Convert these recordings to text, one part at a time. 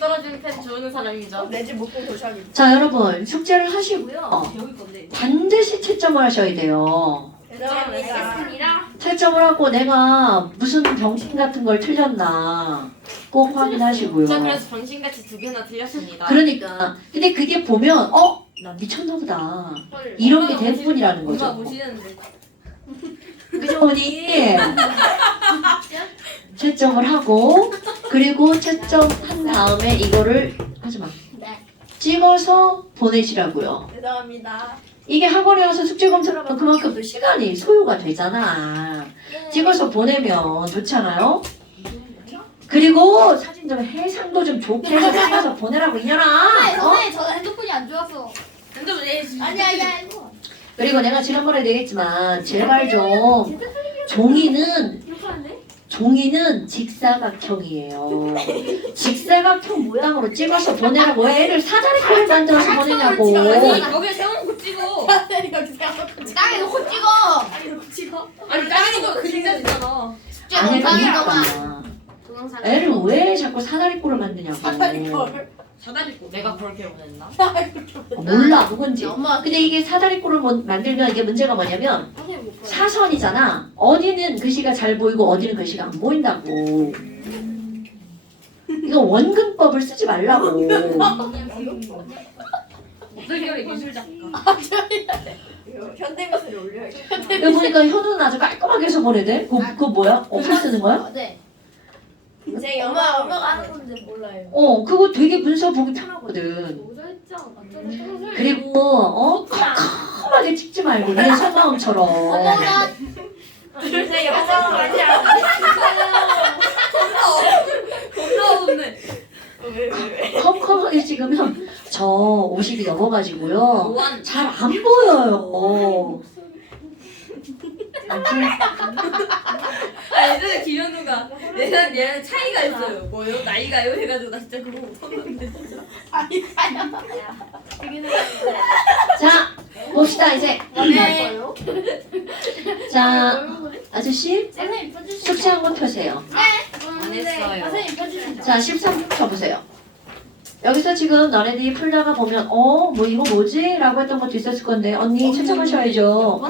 떨어지는 펜 주우는 사람이죠. 내 집 먹고 도시락이. 자, 여러분 숙제를 하시고요. 여기 건데. 반드시 채점을 하셔야 돼요. 대단합니다. 채점을 하고 내가 무슨 병신 같은 걸 틀렸나 꼭 확인하시고요. 저 그래서 병신같이 2개나 틀렸습니다. 그러니까 근데 그게 보면 나 미쳤나 보다. 이런 게 대부분이라는 엄마 거죠. 보시는데. 그죠, 언니? 채점을 하고 그리고 채점한 다음에 이거를 하지 마. 네. 찍어서 보내시라고요. 대단합니다. 이게 학원에 와서 숙제 검사를 하면 그만큼 또 시간이 소요가 되잖아. 찍어서 보내면 좋잖아요. 그리고 사진 좀 해상도 좀 좋게 해서 찍어서 보내라고 이년아. 선생님 저는 핸드폰이 안 좋아서. 근데 왜 아니야. 그리고 내가 지난번에 얘기했지만 제발 좀 종이는 직사각형이에요. 직사각형 모양으로 찍어서 보내라고. 왜 애를 사다리꼴을 만들어서 보내냐고. 여기에 세워놓고 찍어. 땅에 놓고 찍어. 아니 땅에 너 그림자잖아. 안 영상이잖아. 해보니까. 애를 왜 자꾸 사다리꼴을 만드냐고. 사다리꼴. 내가 그렇게 보냈나? 몰라 누군지. 엄마 근데 이게 사다리꼴을 만들면 이게 문제가 뭐냐면 선생님 못 봐요. 사선이잖아. 어디는 글씨가 잘 보이고 어디는 글씨가 안 보인다고. 이거 원근법을 쓰지 말라고. 목소리결의 미술 작가. 현대미술에 올려야겠다. 여기 보니까 현우는 아주 깔끔하게 해서 보내대. 그거 뭐야? 어플 쓰는 거야? 네. 제 엄마가 하는 건데 몰라요. 그거 되게 문서 보기 편하거든. 그리고 컴컴하게 찍지 말고 내 속마음처럼 엄마가 제 영상을 많이 알고 겁나 없네. 컴컴하게 찍으면 저 50이 넘어가지고요. 노안. 잘 안 보여요. 아무튼 예전에 김현우가 얘랑 차이가 있어요. 뭐요? 나이가요? 해가지고 나 진짜 그거 못하는데 진짜. 자 봅시다 이제. 네. 자 아저씨 선생님 펴주시죠. 숙제 한번 펴세요. 안 했어요. 선생님 펴주시죠. 자 13번 펴보세요. 여기서 지금 너네들이 풀다가 보면 뭐 이거 뭐지? 라고 했던 것도 있었을 건데 언니 채점하셔야죠.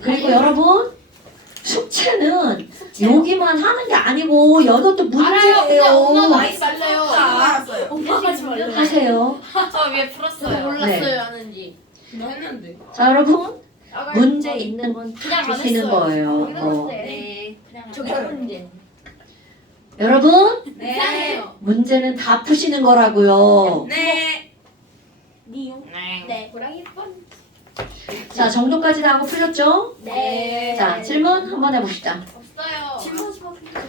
그리고 여러분 숙제는 여기만 하는 게 아니고 여기도 문제예요. 엄마 많이 말려요. 알았어요. 엄마가 말려요. 하세요. 저 위에 저도 풀었어요. 몰랐어요 하는지. 나 했는데. 자 여러분 문제 있는 건 그냥 다 안 주시는 했어요. 거예요. 네. 저기 문제. 여러분 네. 문제는 다 푸시는 거라고요. 네. 니용. 네. 네. 고랑이 번. 자 정도까지 다 하고 풀렸죠? 네. 자 질문 한번 해봅시다. 없어요.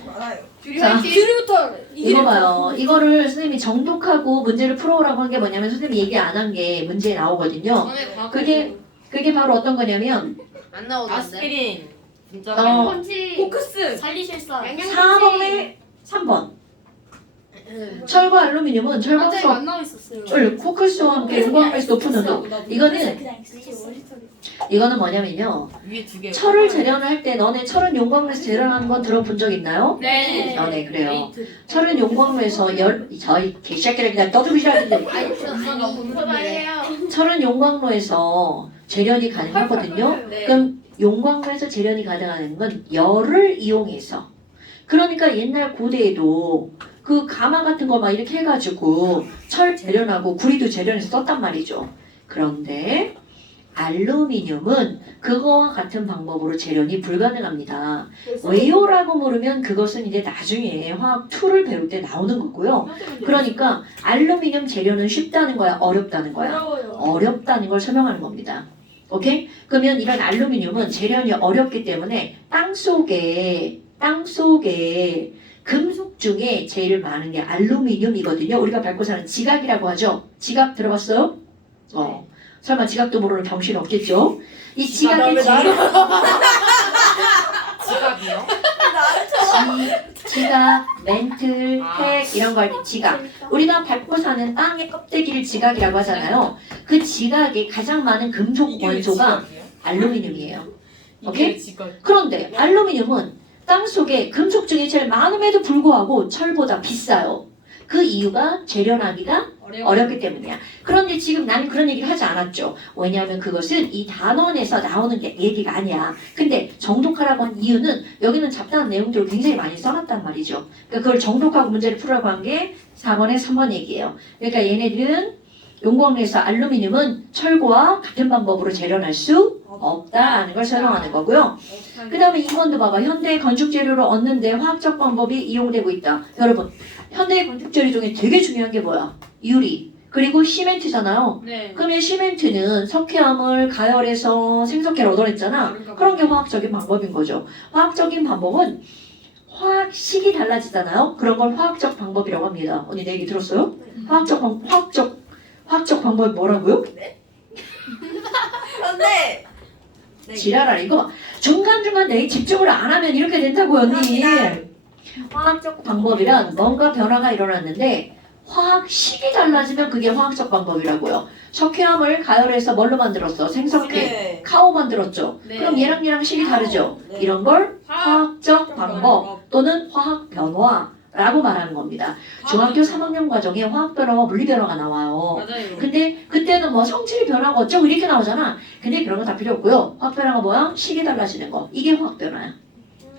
많아요. 자 귤부터 이거 봐요. 이거를 선생님이 정독하고 문제를 풀어오라고 한 게 뭐냐면 선생님이 얘기 안 한 게 문제에 나오거든요. 그게 바로 어떤 거냐면 안 나오던데. 아스피린. 진짜. 펀치. 포크스. 살리실사. 4번에 3번 철과 알루미늄은 철광석 안 나와 있었어요. 코크스와 함께 용광에서 높은 온도. 이거는 뭐냐면요. 위에 2개. 철을 재련할 때 너네 철은 용광로에서 재련하는 건 들어본 적 있나요? 네. 네 그래요. 철은 용광로에서 저희 개새끼를 그냥 떠들으시라는데 철은 용광로에서 재련이 가능하거든요. 네. 그럼 용광로에서 재련이 가능한 건 열을 이용해서. 그러니까 옛날 고대에도 그 가마 같은 거 막 이렇게 해가지고 철 재련하고 구리도 재련해서 썼단 말이죠. 그런데 알루미늄은 그거와 같은 방법으로 재련이 불가능합니다. 왜요라고 물으면 그것은 이제 나중에 화학 2를 배울 때 나오는 거고요. 그러니까 알루미늄 재련은 쉽다는 거야, 어렵다는 거야? 어렵다는 걸 설명하는 겁니다. 오케이? 그러면 이런 알루미늄은 재련이 어렵기 때문에 땅 속에 금속 중에 제일 많은 게 알루미늄이거든요. 우리가 밟고 사는 지각이라고 하죠. 지각 들어봤어요? 설마 지각도 모르는 병신 없겠죠? 이 지각의 지갑이요? 지각, 멘틀, 핵 이런 거 할 때 지각. 우리가 밟고 사는 땅의 껍데기를 지각이라고 하잖아요. 그 지각에 가장 많은 금속 원소가 알루미늄이에요. 오케이? 그런데 알루미늄은 땅 속에 금속 중에 제일 많음에도 불구하고 철보다 비싸요. 그 이유가 재련하기가 어렵기 때문이야. 그런데 지금 나는 그런 얘기를 하지 않았죠. 왜냐하면 그것은 이 단원에서 나오는 게 얘기가 아니야. 근데 정독하라고 한 이유는 여기는 잡다한 내용들을 굉장히 많이 써놨단 말이죠. 그러니까 그걸 정독하고 문제를 풀으라고 한 게 4번에 3번 얘기예요. 그러니까 얘네들은 용광로에서 알루미늄은 철과 같은 방법으로 재련할 수 없다는 걸 설명하는 거고요. 그 다음에 2번도 봐봐. 현대의 건축 재료를 얻는데 화학적 방법이 이용되고 있다. 여러분, 현대의 건축 재료 중에 되게 중요한 게 뭐야? 유리. 그리고 시멘트잖아요. 네. 그러면 시멘트는 석회암을 가열해서 생석회를 얻어냈잖아. 그런 게 화학적인 방법인 거죠. 화학적인 방법은 화학식이 달라지잖아요. 그런 걸 화학적 방법이라고 합니다. 언니 내 얘기 들었어요? 화학적 방법이 뭐라고요? 근데 지랄아 이거 중간중간 내 집중을 안 하면 이렇게 된다고요 언니. 화학적 방법이란 뭔가 변화가 일어났는데 화학식이 달라지면 그게 화학적 방법이라고요. 석회암을 가열해서 뭘로 만들었어? 생석회, 카오 만들었죠. 네. 그럼 얘랑 식이 다르죠. 네. 이런 걸 화학적 방법 또는 화학 변화라고 말하는 겁니다. 중학교 3학년 과정에 화학 변화와 물리 변화가 나와요. 맞아요. 근데 그때는 뭐 성질이 변하고 어쩌고 이렇게 나오잖아. 근데 그런 거 다 필요 없고요. 화학 변화가 뭐야? 식이 달라지는 거. 이게 화학 변화야.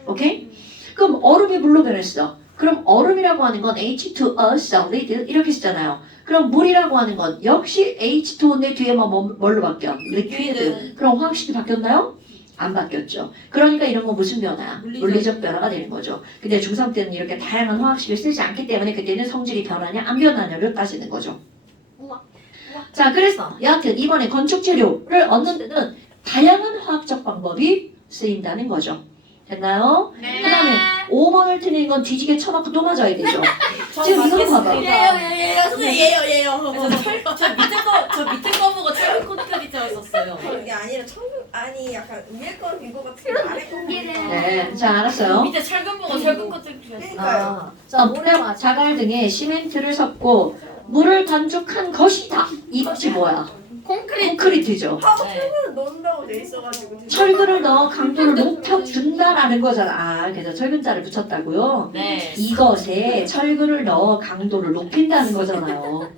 오케이? 그럼 얼음이 물로 변했어. 그럼 얼음이라고 하는 건 H2O solid 이렇게 쓰잖아요. 그럼 물이라고 하는 건 역시 H2O인데 뒤에만 뭘로 바뀌어? liquid. 그럼 화학식이 바뀌었나요? 안 바뀌었죠. 그러니까 이런 건 무슨 변화야? 물리적 변화가 되는 거죠. 근데 중3 때는 이렇게 다양한 화학식을 쓰지 않기 때문에 그때는 성질이 변하냐 안 변하냐를 따지는 거죠. 우와. 자, 그래서 여하튼 이번에 건축 재료를 얻는 데는 다양한 화학적 방법이 쓰인다는 거죠. 됐나요? 네. 그 다음에 5번을 틀린 건 뒤지게 쳐맞고 또 맞아야 되죠. 지금 이거 봐봐. 예요. 저 밑에 거 보고 철근 코트까지 있었어요. 그게 아니라 아니 약간 위에 거 이거 같은 거 아래 거. 네, 자 알았어요. 밑에 철근 보고 철근 코트 주셨어요. 그러니까요. 자, 모래와 자갈 등에 시멘트를 섞고 물을 반죽한 것이다. 이것이 뭐야? 콘크리트죠. 하고 네. 철근을 넣는다고 돼 있어가지고. 철근을 넣어 강도를 높여준다라는 거잖아. 아, 그래서 철근자를 붙였다고요? 네. 이것에 철근을 넣어 강도를 높인다는 거잖아요.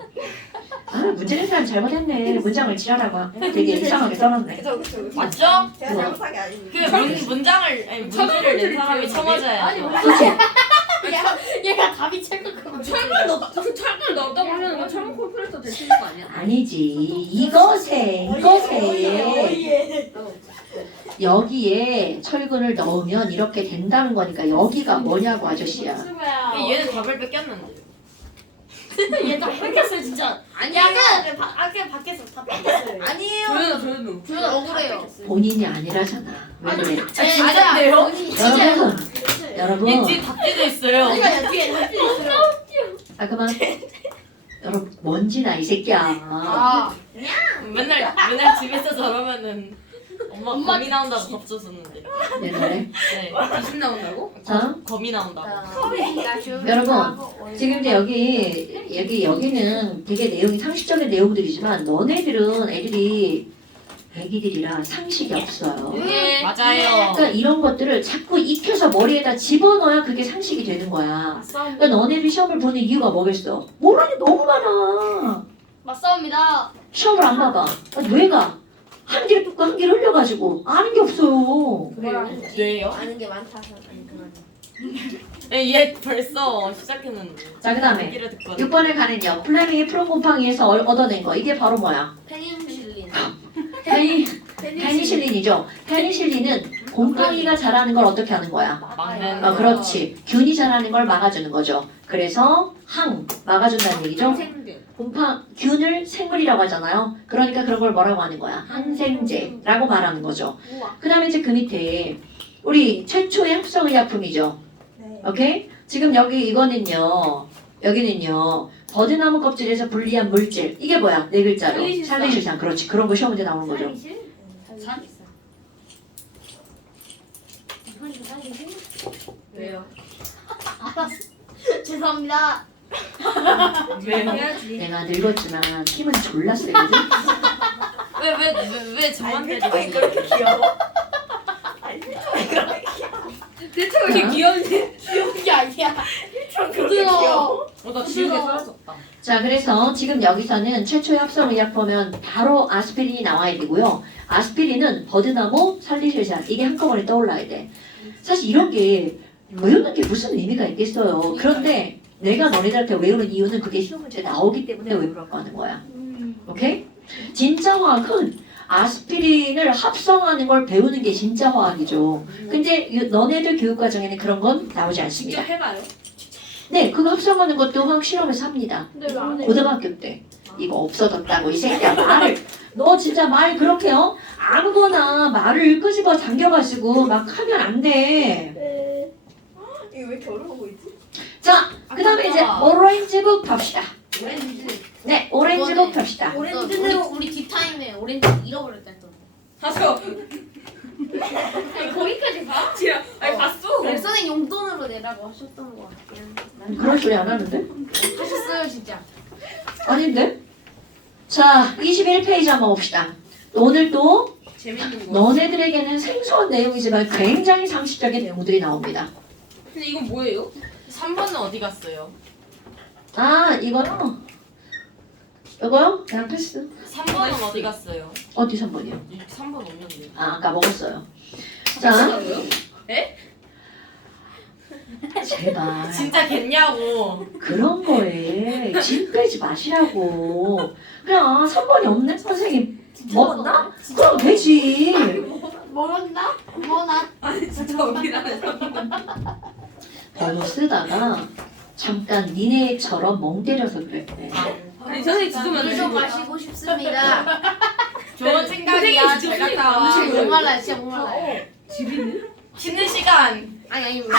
아, 문제 낸 사람 잘못했네. 문장을 지랄하고 되게 이상하게 써놨네. 그쵸. 맞죠? 제가 잘못한 게 아닙니다. 그 문장을 아니 문제를 낸 사람이 쳐맞아야 돼. 그치? 얘가 답이 최고 그거. 철근 넣었다고 하면 건 철근 콘크리트 되시는 거 아니야? 아니지. 이것에 여기에 철근을 넣으면 이렇게 된다는 거니까 여기가 뭐냐고 아저씨야. 얘는 답을 뺏겼는데. 얘다 뺏겼어요 진짜. 아니야. 아까 밖에서 다 뺏겼어요. 아니에요. 저는 억울해요. 본인이 아니라잖아. 왜 그래? 아닌데요? 여러분. 얘 뒤에 답지도 있어요. 아 그만. 여러분 먼지나 이 새끼야. 아. 맨날 집에서 저러면은 엄마 거미 나온다고 겁줬었는데. 옛날에. 네. 귀신 나온다고? 자 거미 나온다고. 여러분, 지금 이제 여기는 되게 내용이 상식적인 내용들이지만 너네들은 애기들이라 상식이 없어요. 네. 맞아요. 그러니까 이런 것들을 자꾸 익혀서 머리에다 집어넣어야 그게 상식이 되는 거야. 그러니까 너네들이 시험을 보는 이유가 뭐겠어? 모르는 게 너무 많아. 맞싸웁니다. 시험을 안 봐봐. 왜 가? 한 개를 뜯고 한 개를 흘려가지고 아는 게 없어요. 왜요? 아는 게 많다서 아니 그만. 얘 벌써 시작했는데. 자, 그 다음에 얘기를 듣거든. 6번에 가는요. 플레밍이 프롬 곰팡이에서 얻어낸 거. 이게 바로 뭐야? 페닌실린. 페니실린이죠. 페니실린은 곰팡이가 자라는 걸 어떻게 하는 거야? 막는 아, 그렇지. 균이 자라는 걸 막아주는 거죠. 그래서 막아준다는 얘기죠. 균을 생물이라고 하잖아요. 그러니까 그런 걸 뭐라고 하는 거야? 항생제라고 말하는 거죠. 우와. 그 다음에 이제 그 밑에 우리 최초의 합성의약품이죠. 네. 오케이? 지금 여기는요. 버드나무 껍질에서 분리한 물질. 이게 뭐야? 네 글자로. 살리실산. 살리실산. 그렇지. 그런 거 시험 문제 나오는 거죠. 왜요? 알았어. 죄송합니다. 왜? 해야지. 내가 늙었지만 힘은 졸라 세거든. 왜 저한테 왜 그렇게 귀여워? 아니 왜 그렇게 귀여워? 대체 왜 이렇게 귀여운지? 귀여운 게 아니야. 부드러워. 나 지우개 사라졌다. 자, 그래서 지금 여기서는 최초의 합성의약 보면 바로 아스피린이 나와야 되고요. 아스피린은 버드나무, 살리실산 이게 한꺼번에 떠올라야 돼. 사실 이런 게 외우는 게 무슨 의미가 있겠어요. 그런데 내가 너네들한테 외우는 이유는 그게 시험 문제 나오기 때문에 외우라고 하는 거야. 오케이? 진짜 화학은 아스피린을 합성하는 걸 배우는 게 진짜 화학이죠. 근데 너네들 교육과정에는 그런 건 나오지 직접 않습니다. 해봐요. 네, 그거 합성하는 것도 화학 실험에서 합니다. 근데 왜안 해? 고등학교 때. 이거 없어졌다고 이 새끼야 말을 너 진짜 말 그렇게 아무거나 말을 끄집어 당겨가지고 막 하면 안 돼. 이거 왜 이렇게 어려워 보이지? 자, 그 다음에 이제 오렌지북 봅시다. 오렌지. 네, 오렌지북 봅시다. 오렌지는 우리 뒷타임에 오렌지 잃어버렸다 했던 봤어. 아니 거기까지 가? 지야. 아니 봤어. 선생님 용돈으로 내라고 하셨던 거 같아요. 그런 소리 안 하는데? 하셨어요 진짜. 아닌데? 자, 21페이지 한번 봅시다. 오늘 또 재밌는 거. 너네들에게는 생소한 내용이지만 굉장히 상식적인 내용들이 나옵니다. 근데 이건 뭐예요? 3번은 어디 갔어요? 아, 이거요? 이거요? 그냥 패스. 3번은 어디 갔어요? 어디 3번이요? 3번 없는데. 아, 아까 먹었어요. 자, 제발 진짜 겠냐고. 그런 거에 진 빼지 마시라고. 그냥 3번이 없네 선생님. 먹었나? 그럼 되지. 먹었나? 뭐나? 아니 진짜 어디라는 번호 쓰다가 잠깐 니네처럼 멍 때려서 그랬대. 아니 선생님 지도면 물 좀 마시고 싶습니다. 좋은 생각이야. 잘 갔다 진짜 와. 목말라 진짜 목말라. 쉬는 시간. 아니 뭐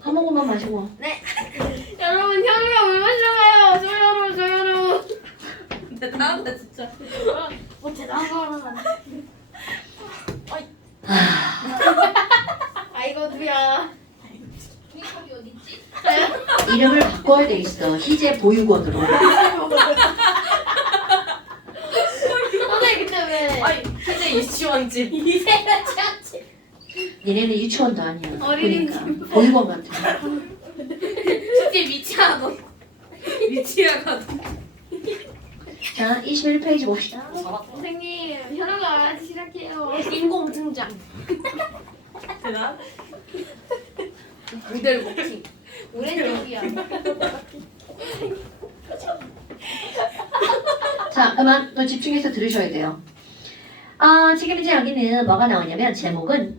한 모금만 마시고. 여러분 현우가 물 마시러 가요. 저 여러분. 대단하다 진짜. 뭐 대단한 거 하면 안 돼. 아이고 누야. 휘컵이 어디 있지? 이름을 바꿔야 돼 있어. 희재 보육원으로. 선생님 근데 왜? 아니 이제 유치원집. 이세가 지었지. 니네는 유치원도 아니야. 어린이집. 그러니까 보육원 같아. 진짜 미치하고. 미치하고. 자, 21페이지 봅시다. 선생님 현우가 시작해요. 인공 등장. 되나? 모델 먹기. 오렌지야. 자, 그만 또 집중해서 들으셔야 돼요. 아, 지금 이제 여기는 뭐가 나오냐면 제목은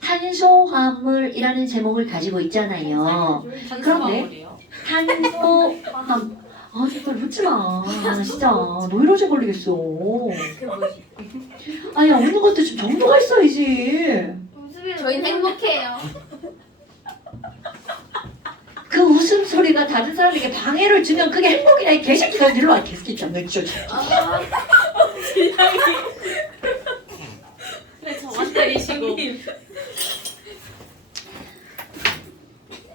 탄소화물이라는 제목을 가지고 있잖아요. 탄수화물이요. 탄소화물. 아, 진짜 웃지 마. 진짜 노이로제 걸리겠어. 그게 뭐지? 아니, 웃는 것도 좀 정도가 있어야지. 저희는 행복해요. 그 웃음소리가 다른 사람에게 방해를 주면 그게 행복이야. 이 개새끼가 일로 와. 개새끼 너 진짜. 저만 때리시고.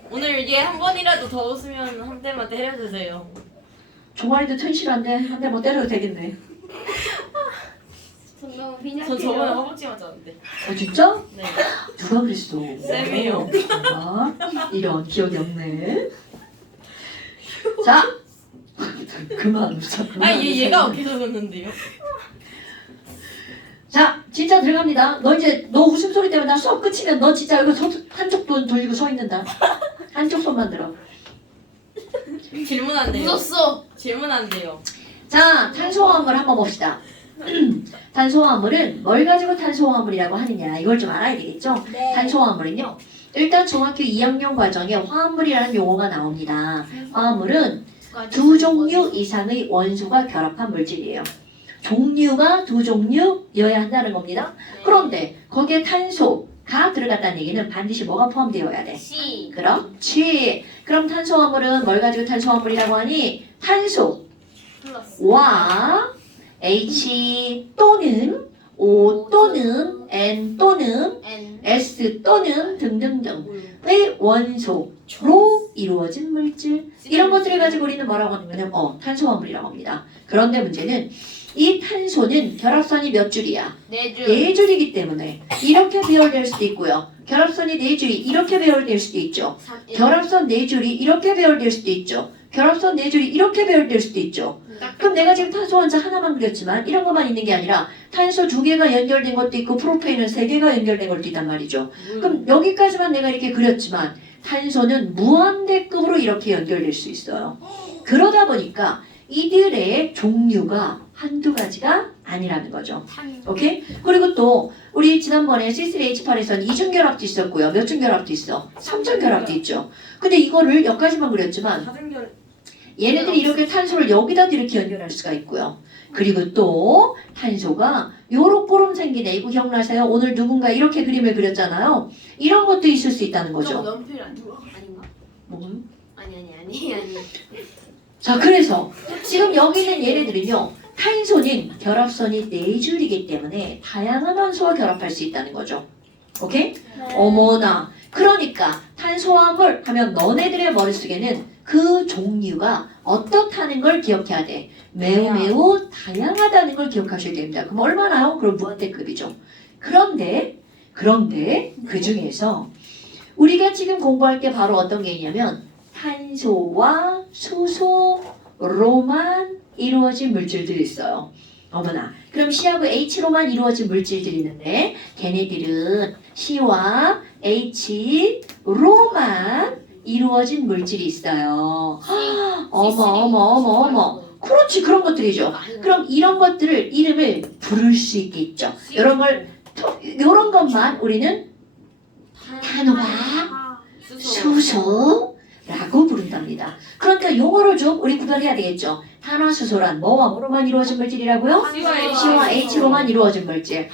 오늘 이게 한 번이라도 더 웃으면 한 대만 때려주세요. 종아리도 튼실한데 한 대 뭐 때려도 되겠네. 정말 저 저번에 허벅지 맞았는데. 어, 진짜? 네. 누가 그랬어? 쌤이요. 아, 이런 기억이 없네. 자, 그만 웃어. 그만 아니 얘가 웃어. 어디서 졌는데요? 자, 진짜 들어갑니다. 너 이제 너 웃음소리 때문에 나 수업 끝이면 너 진짜 이거 한쪽 손 돌리고 서 있는다. 한쪽 손만 들어. 질문 안 돼요. 웃었어. 질문 안 돼요. 자, 탄소화물 한번 봅시다. 탄소화물은 뭘 가지고 탄소화물이라고 하느냐 이걸 좀 알아야 되겠죠? 네. 탄소화물은요. 일단 중학교 2학년 과정에 화합물이라는 용어가 나옵니다. 화합물은 두 종류 이상의 원소가 결합한 물질이에요. 종류가 두 종류여야 한다는 겁니다. 그런데 거기에 탄소가 들어갔다는 얘기는 반드시 뭐가 포함되어야 돼? 시. 그렇지. 그럼 탄소화물은 뭘 가지고 탄소화물이라고 하니? 탄소와 플러스. H 또는 O 또는 N 또는 N. S 또는 등등등의 원소로 이루어진 물질 이런 것들을 가지고 우리는 뭐라고 하냐면 탄소화물이라고 합니다. 그런데 문제는 이 탄소는 결합선이 몇 줄이야? 네 줄. 네 줄이기 때문에 이렇게 배열될 수도 있고요. 결합선이 네 줄이 이렇게 배열될 수도 있죠. 결합선 네 줄이 이렇게 배열될 수도 있죠. 결합선 네 줄이 이렇게 배열될 수도 있죠. 그럼 내가 지금 탄소 원자 하나만 그렸지만 이런 것만 있는 게 아니라 탄소 2개가 연결된 것도 있고 프로페인은 3개가 연결된 것도 있단 말이죠. 그럼 여기까지만 내가 이렇게 그렸지만 탄소는 무한대급으로 이렇게 연결될 수 있어요. 그러다 보니까 이들의 종류가 한두 가지가 아니라는 거죠. 오케이? 그리고 또 우리 지난번에 C3H8에서는 이중결합도 있었고요. 몇 중결합도 있어? 3중결합도 있죠. 근데 이거를 여기까지만 그렸지만 사등결 얘네들이 이렇게 탄소를 여기다 이렇게 연결할 수가 있고요. 그리고 또 탄소가 요렇게럼 생기네. 이거 기억나세요? 오늘 누군가 이렇게 그림을 그렸잖아요. 이런 것도 있을 수 있다는 거죠. 연필 아닌가? 뭐요? 아니. 자, 그래서 지금 여기 있는 얘네들은요. 탄소는 결합선이 4줄이기 때문에 다양한 원소와 결합할 수 있다는 거죠. 오케이? 어머나. 그러니까 탄소화합을 하면 너네들의 머릿속에는 그 종류가 어떻다는 걸 기억해야 돼. 매우 다양하다는 걸 기억하셔야 됩니다. 그럼 얼마나요? 그럼 무한대급이죠. 그런데 그 중에서 우리가 지금 공부할 게 바로 어떤 게 있냐면 탄소와 수소로만 이루어진 물질들이 있어요. 어머나. 그럼 C하고 H로만 이루어진 물질들이 있는데 걔네들은 C와 H로만 이루어진 물질이 있어요. 어머. 그렇지, 그런 것들이죠. 그럼 이런 것들을 이름을 부를 수 있겠죠. 이런 것만 우리는 탄화, 수소라고 부른답니다. 그러니까 용어를 좀 우리 구별해야 되겠죠. 탄화수소란 뭐와 뭐로만 이루어진 물질이라고요? C와 H로만 이루어진 물질.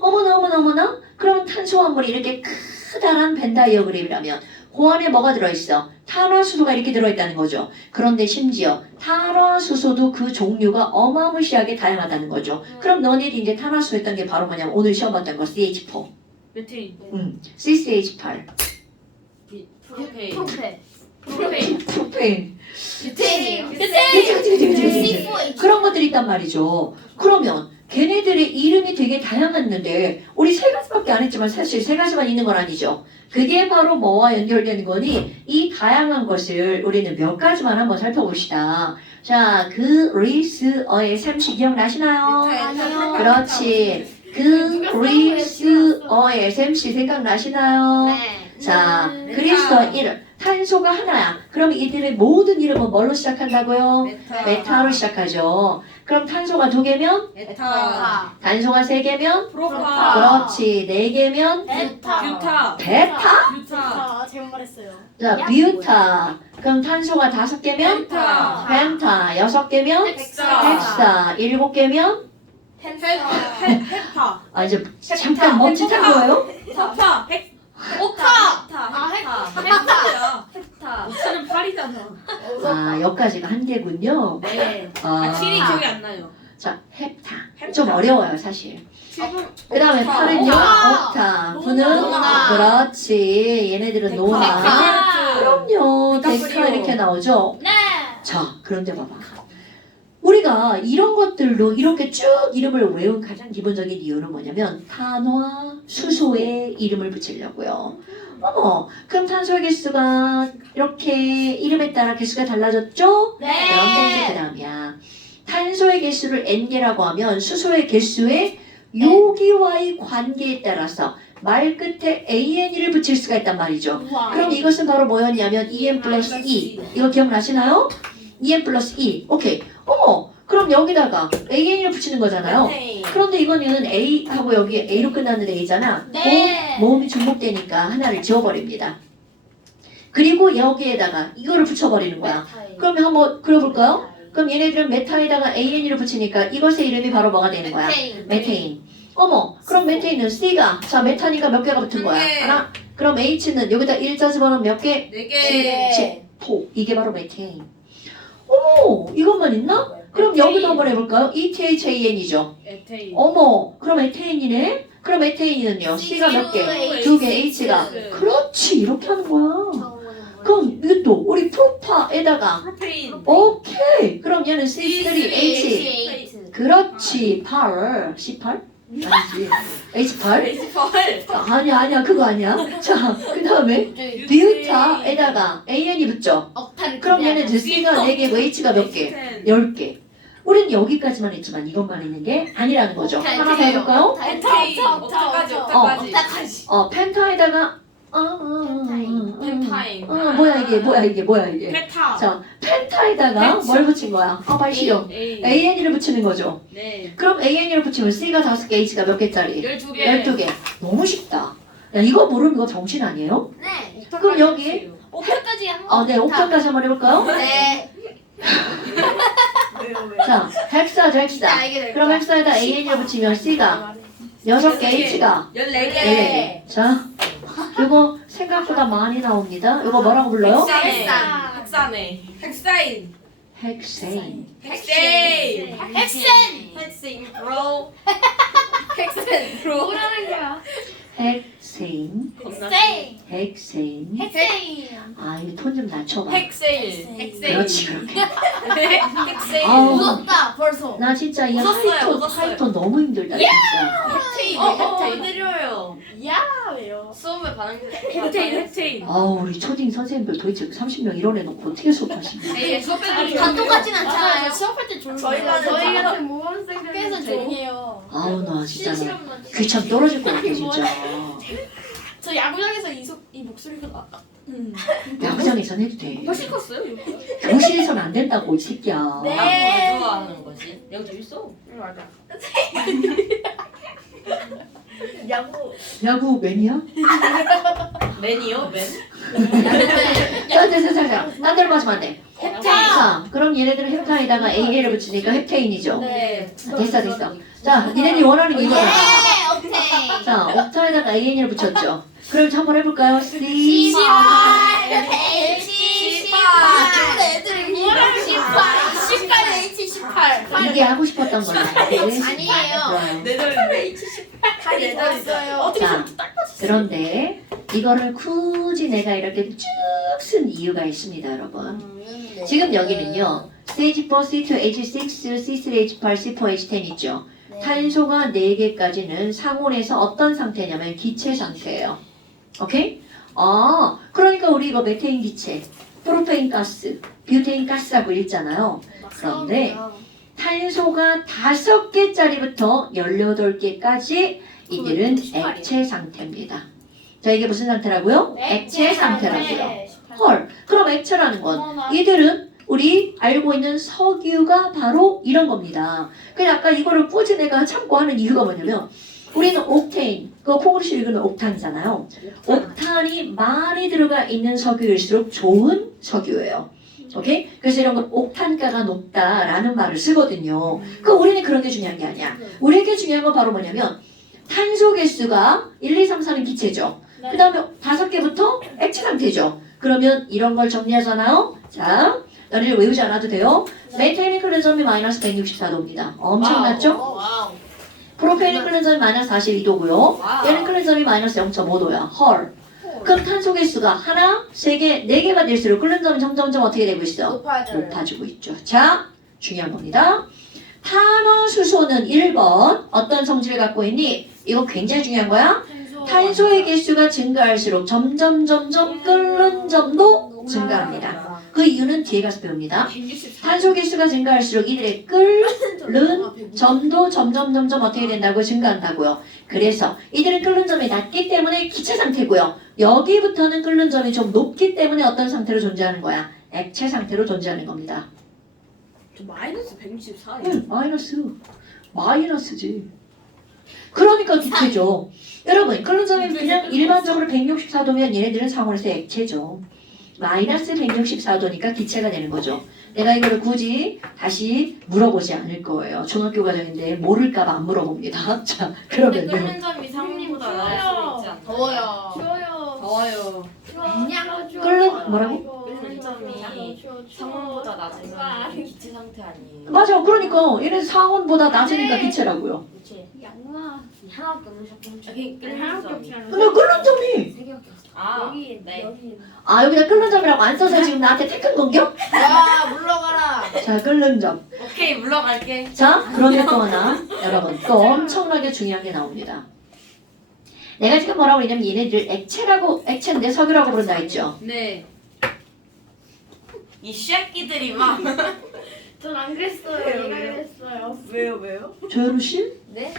어머나. 그럼 탄소화물이 이렇게 크다란 벤 다이어그램이라면 그 안에 뭐가 들어있어? 탄화수소가 이렇게 들어있다는 거죠. 그런데 심지어 탄화수소도 그 종류가 어마무시하게 다양하다는 거죠. 그럼 너네들이 이제 탄화수소 했던 게 바로 뭐냐면 오늘 시험 봤던 거 CH4. 메테인 CCH8. 프로페인. 그런 것들이 있단 말이죠. 그러면 걔네들의 이름이 되게 다양했는데 우리 3가지밖에 안 했지만 사실 3가지만 있는 건 아니죠. 그게 바로 뭐와 연결되는 거니? 이 다양한 것을 우리는 몇 가지만 한번 살펴봅시다. 자, 그리스어의 샘씨 기억나시나요? 그렇지. 그리스어의 샘씨 생각나시나요? 자, 그리스어 이름. 탄소가 하나야. 그럼 이들의 모든 이름은 뭘로 시작한다고요? 메타로 시작하죠. 그럼 탄소가 2개면? 에타 단소가 3개면? 프로파 그렇지. 4개면? 뷰타 베타? 잘못 말했어요. 자, 뷰타. 그럼 탄소가 5개면? 펜타 펜타. 6개면? 헥사. 7개면? 헤파 아, 이제 잠깐 멈칫한 거예요? 타파 옥타. 헥타 옥타는 8이잖아 아, 여기까지가 한계군요. 네 아, 7이 기억이 안 나요 자, 헵타. 좀 어려워요, 사실. 7분 그 다음에 옥타. 8은요? 노나. 옥타. 노나. 9는? 노나. 그렇지. 얘네들은 데카. 노나. 그럼요. 데카 데카프리오. 이렇게 나오죠? 네. 자, 그런데 봐봐. 우리가 이런 것들로 이렇게 쭉 이름을 외운 가장 기본적인 이유는 뭐냐면 탄화, 수소에 이름을 붙이려고요. 어머, 그럼 탄소의 개수가 이렇게 이름에 따라 개수가 달라졌죠? 그런데 이제 그 다음이야. 탄소의 개수를 N개라고 하면 수소의 개수의 여기와의 관계에 따라서 말 끝에 AN을 붙일 수가 있단 말이죠. 그럼 이것은 바로 뭐였냐면 EN 플러스 E. 이거 기억나시나요? EN 플러스 E. 오케이. 어머, 그럼 여기다가 AN을 붙이는 거잖아요. 그런데 이거는 A하고 여기 A로 끝나는 A잖아. 네. 모음이 중복되니까 하나를 지워버립니다. 그리고 여기에다가 이거를 붙여버리는 거야. 그러면 한번 그려볼까요? 그럼 얘네들은 메타에다가 AN을 붙이니까 이것의 이름이 바로 뭐가 되는 거야? 메테인. 어머, 그럼 메테인은 C가, 자, 메탄이가 몇 개가 붙은 거야? 한 개. 하나. 그럼 H는 여기다 1자 집어넣으면 몇 개? 4개 포. 이게 바로 메테인. 어머, 이것만 있나? 그럼 여기도 한번 해볼까요? ETHAN이죠. 에테인 어머, 그럼 에테인이네? 그럼 에테인은요? C가 몇 개? 2개, H가. 그렇지, 이렇게 하는 거야. 그럼 이것도 우리 프로파에다가 프로페인 오케이. 그럼 얘는 C3H. H. 그렇지. 8. C8? 아니지. H8? 베이스펄. 아니야. 그거 아니야. 자, 그 다음에 뷰타에다가 AN이 붙죠. 억타를 그럼 얘네들 C가 4개고 H가 몇 개? 10개. 우리는 여기까지만 했지만 이것만 있는 게 아니라는 거죠. 하나 더 해볼까요? 펜테인. 옥타까지 옥타까지. 억타까지. 펜타에다가 펜타인. 뭐야 이게. 페타. 자, 펜타에다가 뭘 붙인 거야? 빨리 실력. A. AN을 붙이는 거죠. 네. 그럼 AN을 붙이면 C가 5개, H가 몇 개짜리? 12개. 12개. 너무 쉽다. 야, 이거 모르면 이거 정신 아니에요? 네. 그럼 여기 억타까지 한번. 네, 옥타까지 한번 해볼까요? 네. 왜요? 자, 헥사죠, 헥사. 알게 될 그럼 거야. 헥사에다 AN을 붙이면 C가 6개, H가 14개. 14개. 자, 이거 생각보다 많이 나옵니다. 이거 뭐라고 불러요? 헥사네. 헥사인. 헥세인. 헥세인. 헥센. 헥세인 브로. 헥센. 뭐라는 거야? 헥세인. 헥센. 헥세인. 헥센. 아, 이거 톤 좀 낮춰봐. 헥세일. 그렇지, 그렇게. 헥세일. 아우. 웃었다 벌써. 나 진짜 이 웃었어요. 하이톤 너무 힘들다, 진짜. 헥테인. 헥테인 때려요. 야 왜요? 수업에 반응. 헥테인. 헥테인. 아우, 우리 초딩 선생님들 도대체 30명 이런 애 놓고 어떻게 수업하시냐. 네, 수업에 다 똑같진 않잖아요. 수업할 때 조용히 저희 반은 저희 다- 같은 모범생들 학교에서 조용히 해요. 아우, 나 진짜 나 시간만 귀참 떨어질 것 같아, 진짜. 저 야구장에서 이 목소리가 야구장에선 해도 돼. 훨씬 컸어요? 이거? 교실에선 안 된다고, 이 새끼야. 네. 왜 좋아하는 거지? 내가 재밌어. 맞아. 야구. 야구 맨이야? 맨이요? 맨? 자, 딴 데로 맞으면 안 돼. 헥테인. 그럼 얘네들은 헥타에다가 AL을 붙이니까 헥테인이죠. 네. 됐어. 자, 니네들이 원하는 게 이거야. 예. 오케이. 자, 옥타에다가 AN을 붙였죠. 그럼 한번 해볼까요? C. C8 H 18. 애들이 뭐라고 18 H 18. 이게 하고 싶었던 거야. 아니에요. 내년에 팔이 왔어요. 자, 그런데 이거를 굳이 내가 이렇게 쭉 쓴 이유가 있습니다, 여러분. 지금 여기는요. 스테이지 4, C2, H6, C3, H8, C4, H10 있죠. 탄소가 4개까지는 상온에서 어떤 상태냐면 기체 상태예요. 오케이? 그러니까 우리 이거 메테인 기체, 프로페인 가스, 뷰테인 가스라고 읽잖아요. 그런데 탄소가 5개짜리부터 18개까지 이들은 액체 상태입니다. 자, 이게 무슨 상태라고요? 액체 상태라고요. 헐, 그럼 액체라는 건 이들은 우리 알고 있는 석유가 바로 이런 겁니다. 그래서 아까 이거를 꾸준히 내가 참고하는 이유가 뭐냐면 우리는 옥테인, 그거 콩으로 읽으면 옥탄이잖아요. 옥탄이 많이 들어가 있는 석유일수록 좋은 석유예요. 오케이? 그래서 이런 건 옥탄가가 높다라는 말을 쓰거든요. 그 우리는 그런 게 중요한 게 아니야. 우리에게 중요한 건 바로 뭐냐면 탄소 개수가 1, 2, 3, 4는 기체죠. 그 다음에 5개부터 액체 상태죠. 그러면 이런 걸 정리하잖아요. 자, 너희들 외우지 않아도 돼요. 메테인의 클렌저미 마이너스 164도입니다. 엄청났죠? 와우. 프로페인의 클렌저미 마이너스 42도고요. 얘는 클렌저미 마이너스 0.5도야. 헐. 그럼 탄소 개수가 하나, 3개, 4개가 될수록 클렌저미 점점점 어떻게 되고 있어? 높아지고 있죠. 자, 중요한 겁니다. 탄화수소는 1번 어떤 성질을 갖고 있니? 이거 굉장히 중요한 거야. 탄소의 개수가 증가할수록 점점 끓는 점도 증가합니다. 그 이유는 뒤에 가서 배웁니다. 탄소 개수가 증가할수록 이들의 끓는 점도 점점 어떻게 된다고 증가한다고요. 그래서 이들은 끓는 점이 낮기 때문에 기체 상태고요. 여기부터는 끓는 점이 좀 높기 때문에 어떤 상태로 존재하는 거야? 액체 상태로 존재하는 겁니다. 저 마이너스 164. 응, 마이너스지. 그러니까 기체죠. 여러분, 끓는 점이 그냥 일반적으로 164도면 얘네들은 상온에서 액체죠. 마이너스 164도니까 기체가 되는 거죠. 내가 이거를 굳이 다시 물어보지 않을 거예요. 중학교 과정인데 모를까봐 안 물어봅니다. 자, 근데 그러면요. 끓는 점이 상온보다 나을 수도 있지 않나? 더워요. 추워요. 더워요. 그냥 끓는 뭐라고? 끓는 점이 상온보다 낮으면 기체 상태 아니에요? 맞아. 그러니까 얘는 상온보다 낮으니까 기체라고요. 그치? 양마. 하나밖에 없는 셔츠. 여기 끓는 하나밖에 점이. 없지 않아요? 근데 끓는 점이 세 개밖에 없어. 아, 여기 네. 여기. 여기다 끓는 점이라고 안 써서 지금 나한테 태클 공격? 와 물러가라. 자, 끓는 점. 오케이. 오케이 물러갈게. 자, 그런데 또 하나 여러분 또 엄청나게 중요한 게 나옵니다. 내가 지금 뭐라고 그러냐면 얘네들 액체인데 석유라고 부른다 했죠. 네. 이 쉐끼들이 막. 전안 그랬어요. 왜요, 얘가 왜요? 그랬어요. 왜요? 조현우 씨? 네?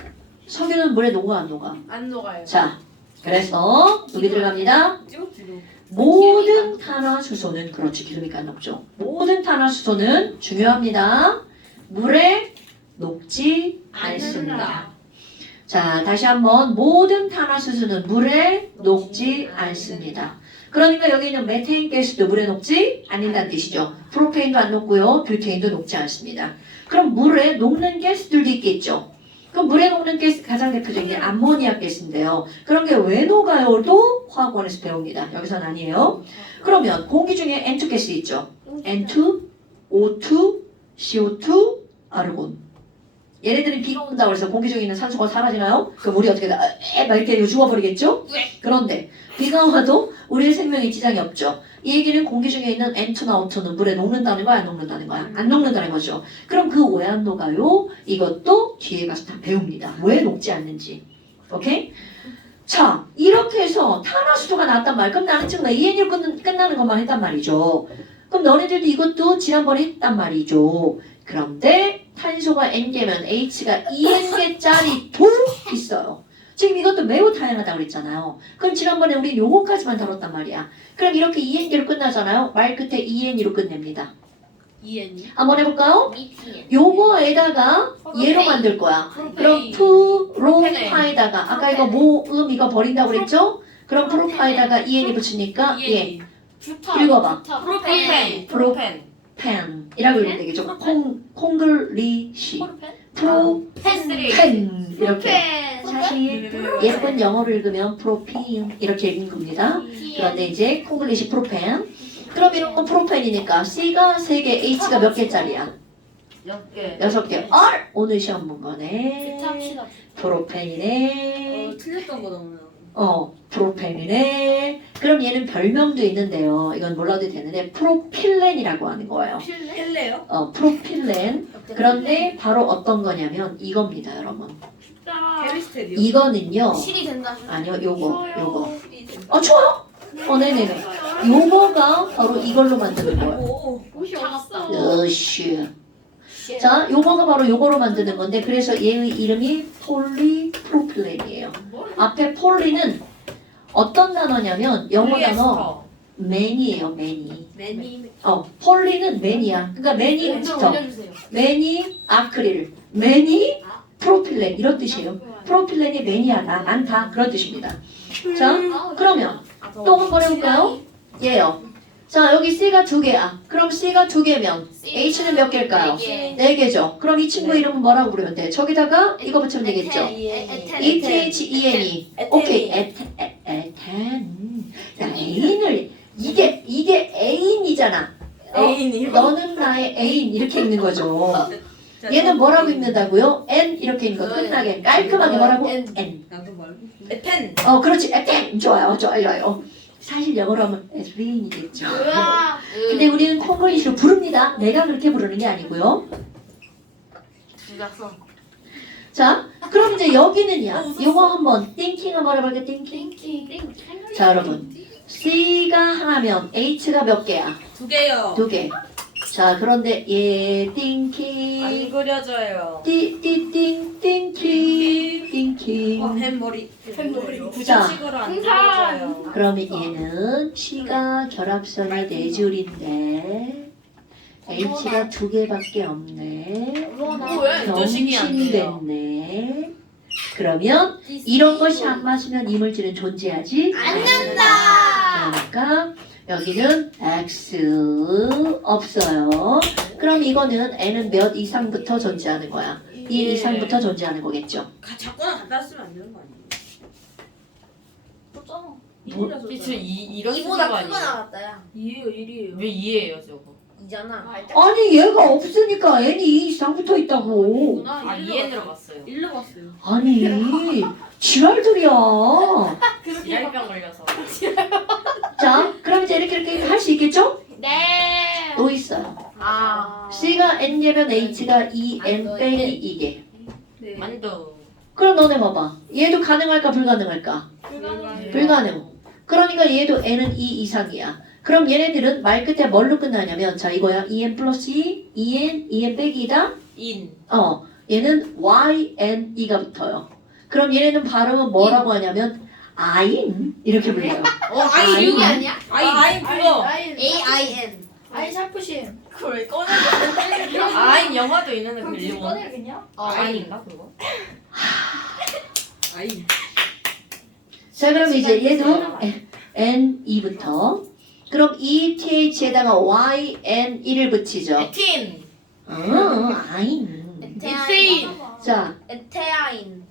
석유는 물에 녹아 안 녹아? 안 녹아요. 자, 그래서 여기 들어갑니다. 찍었지도. 모든 탄화수소는 그렇지 기름이니까 녹죠. 모든 탄화수소는 중요합니다. 물에 녹지 않습니다. 자, 다시 한번 모든 탄화수소는 물에 녹지 않습니다. 그러니까 여기 있는 메테인 가스도 물에 녹지 않는다는 뜻이죠. 프로페인도 안 녹고요. 뷰테인도 녹지 않습니다. 그럼 물에 녹는 가스들도 있겠죠. 그럼 물에 녹는 가스 가장 대표적인 게 암모니아 가스인데요. 그런 게 왜 녹아요도 화학원에서 배웁니다. 여기서는 아니에요. 그러면 공기 중에 N2 가스 있죠. N2, O2, CO2, 아르곤. 얘네들은 비가 온다고 해서 공기 중에 있는 산소가 사라지나요? 그럼 우리 어떻게 막 이렇게 죽어버리겠죠? 그런데 비가 와도 우리의 생명에 지장이 없죠. 이 얘기는 공기 중에 있는 N2나 O2는 물에 녹는다는 거야, 안 녹는다는 거야? 안 녹는다는 거죠. 그럼 그 왜 안 녹아요? 이것도 뒤에 가서 다 배웁니다. 왜 녹지 않는지. 오케이? 자, 이렇게 해서 탄화수소가 나왔단 말이야. 그럼 나는 지금 AN으로 끝나는 것만 했단 말이죠. 그럼 너네들도 이것도 지난번에 했단 말이죠. 그런데 탄소가 N개면 H가 2N개짜리도 있어요. 지금 이것도 매우 다양하다고 그랬잖아요. 그럼 지난번에 우리 요거까지만 다뤘단 말이야. 그럼 이렇게 2N개로 끝나잖아요. 말 끝에 2N으로 끝냅니다. 이엔이. 한번 해볼까요? 미팅. 요거에다가 얘로 만들 거야. 그럼 프로파에다가 아까 이거 모음 이거 버린다고 그랬죠? 그럼 프로파에다가 EN이 붙이니까 예. 부타. 읽어봐. 부타. 프로펜. 프로- 프로펜. 펜이라고 읽으면 되겠죠. 콩글리시 펜. 이렇게 사실 예쁜 영어를 읽으면 프로핀 이렇게 읽는 겁니다. 그런데 이제 콩글리시 프로펜. 그럼 이런 건 프로펜이니까 C가 3개, H가 몇 개짜리야? 6개. 6개. R 오늘 시험 본 거네. 부타합시다. 프로펜이네. 틀렸던 거 너무. 프로펜이네. 그럼 얘는 별명도 있는데요. 이건 몰라도 되는데 프로필렌이라고 하는 거예요. 헬레요? 프로필렌. 그런데 바로 어떤 거냐면 이겁니다, 여러분. 케미스테리요? 이거는요. 실이 된다. 아니요, 요거. 추워요? 네네네. 요거가 바로 이걸로 만드는 거예요. 오. 옷이 없어. 으쌰. 자, 요거가 바로 요거로 만드는 건데 그래서 얘의 이름이 폴리프로필렌이에요. 앞에 폴리는 어떤 단어냐면 영어 단어 맨이에요, 맨이. 매니. 폴리는 맨이야. 그러니까 맨이 왼쪽 스톱, 올려주세요. 맨이 아크릴, 맨이 프로필렌 이런 뜻이에요. 프로필렌이 맨이하다, 많다 그런 뜻입니다. 자, 그러면 또 한 번 해볼까요? 얘요. 자, 여기 C가 2개야. 그럼 C가 2개면 H는 몇 개일까요? 4개죠. 그럼 이 친구 이름은 뭐라고 부르면 돼? 저기다가 이거 붙이면 되겠죠? ETHENE. 오케이. 에텐. 야, 애인을 이게 애인이잖아. 애인이요? 너는 나의 애인 이렇게 읽는 거죠. 얘는 뭐라고 읽는다고요? N 이렇게 읽는 거 끝나게 깔끔하게 뭐라고? N. 나도 말고. 에펜. 그렇지. 에텐. 좋아요. 사실 영어로 하면 에린이겠죠. 뭐야? 근데 우리는 콩글리시로 부릅니다. 내가 그렇게 부르는 게 아니고요. 주작성. 자, 그럼 이제 여기는요. 이거 한번 띵킹 한번 해볼게요. 띵킹. 자, 여러분. C가 하나면 H가 몇 개야? 2개요. 2개. 자, 그런데 얘 안 띵킹. 그려져요. 띵킹. 펜머리. 펜머리. 부정식으로 안 그려져요. 그러면 얘는 C가 결합선의 4줄인데 H가 2개밖에 없네. 뭐야? 조식이 안 돼요. 병신됐네. 그러면 이런 것이 안 맞으면 이물질은 존재하지 않는다. 그러니까 여기는 X 없어요. 그럼 이거는 N은 몇 이상부터 존재하는 거야? 2 이상부터 존재하는 거겠죠. 자꾸나 갖다 쓰면 안 되는 거 아니에요? 뭐? 지금 이런 이보다 수가 크고 아니에요. 나왔다야. 2예요, 1이에요. 왜 2예요, 저거? 이잖아. 아니 얘가 없으니까 N이 2 이상 붙어 있다고. 아, 2N으로 봤어요. 1로 봤어요. 아니 지랄들이야. 지랄병 걸려서. 자, 그럼 이제 이렇게 할 수 있겠죠? 네. 또 있어요. 아. C가 N개면 H가 EN 빼기 이게. 네. 만두. 그럼 너네 봐봐. 얘도 가능할까 불가능할까? 불가능. 그러니까 얘도 N은 2 이상이야. 그럼 얘네들은 말 끝에 뭘로 끝나냐면 자 이거야. EN 플러스 2, EN 빼기 2다. 인. 얘는 YNE가 붙어요. 그럼 얘네는 발음은 뭐라고 하냐면 아인 이렇게 불려요. 아이 육이 아니야? 아인 그거. AIN. 아이 샤프심. 그걸 왜 꺼내줘? 아인 영화도 있는데 그럼 그 지금 일본. 꺼내야겠냐? 아인인가 그거? 아인. 자 그럼 이제 얘도 N2부터 그럼 ETH에다가 YNE를 붙이죠. 에틴. 아인. 에테인. 자, 에테아인.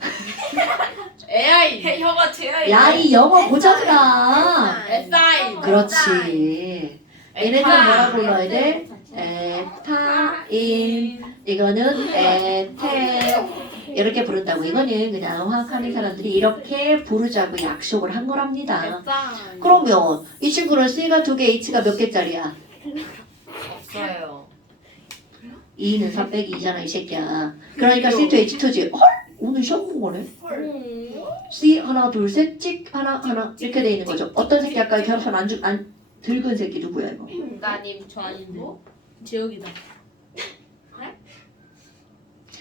AI. 혀가 제아인. 야 이 영어 고장나. 에사인. 그렇지. 얘네들 뭐라고 불러야 돼? 에타인. 이거는 에테. 이렇게 부른다고. 이거는 그냥 화학하는 사람들이 이렇게 부르자고 약속을 한 거랍니다. 에사인. 그러면 이 친구는 C가 2개, H가 몇 개짜리야? 없어요. 2는 4 빼기 2잖아 이 새끼야. 그러니까 C to H2지. 헐? 오늘 시험 본 거네. C 하나 둘 셋 찍 하나 이렇게 돼 있는 거죠. 어떤 새끼 아까 결합선 안 늙은 새끼 누구야 이거? 나님 저 아닌데. 지역이다.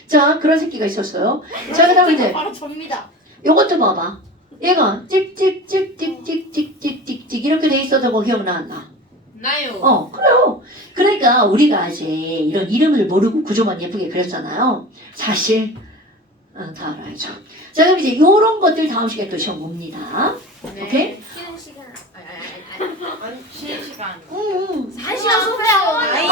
자 그런 새끼가 있었어요. 자 그다음에 이제 바로 접니다. 요것도 봐봐. 얘가 찍찍찍찍찍찍찍찍찍 이렇게 돼 있어서 뭐 기억나 안 나? 나요. 그래요. 그러니까 우리가 이제 이런 이름을 모르고 구조만 예쁘게 그렸잖아요. 사실 다 알아야죠. 자 그럼 이제 요런 것들 다음 시간에 또 시험 봅니다. 오케이? 쉬는 시간. 아니 쉬는 시간. 한 시간 소배하고 아인.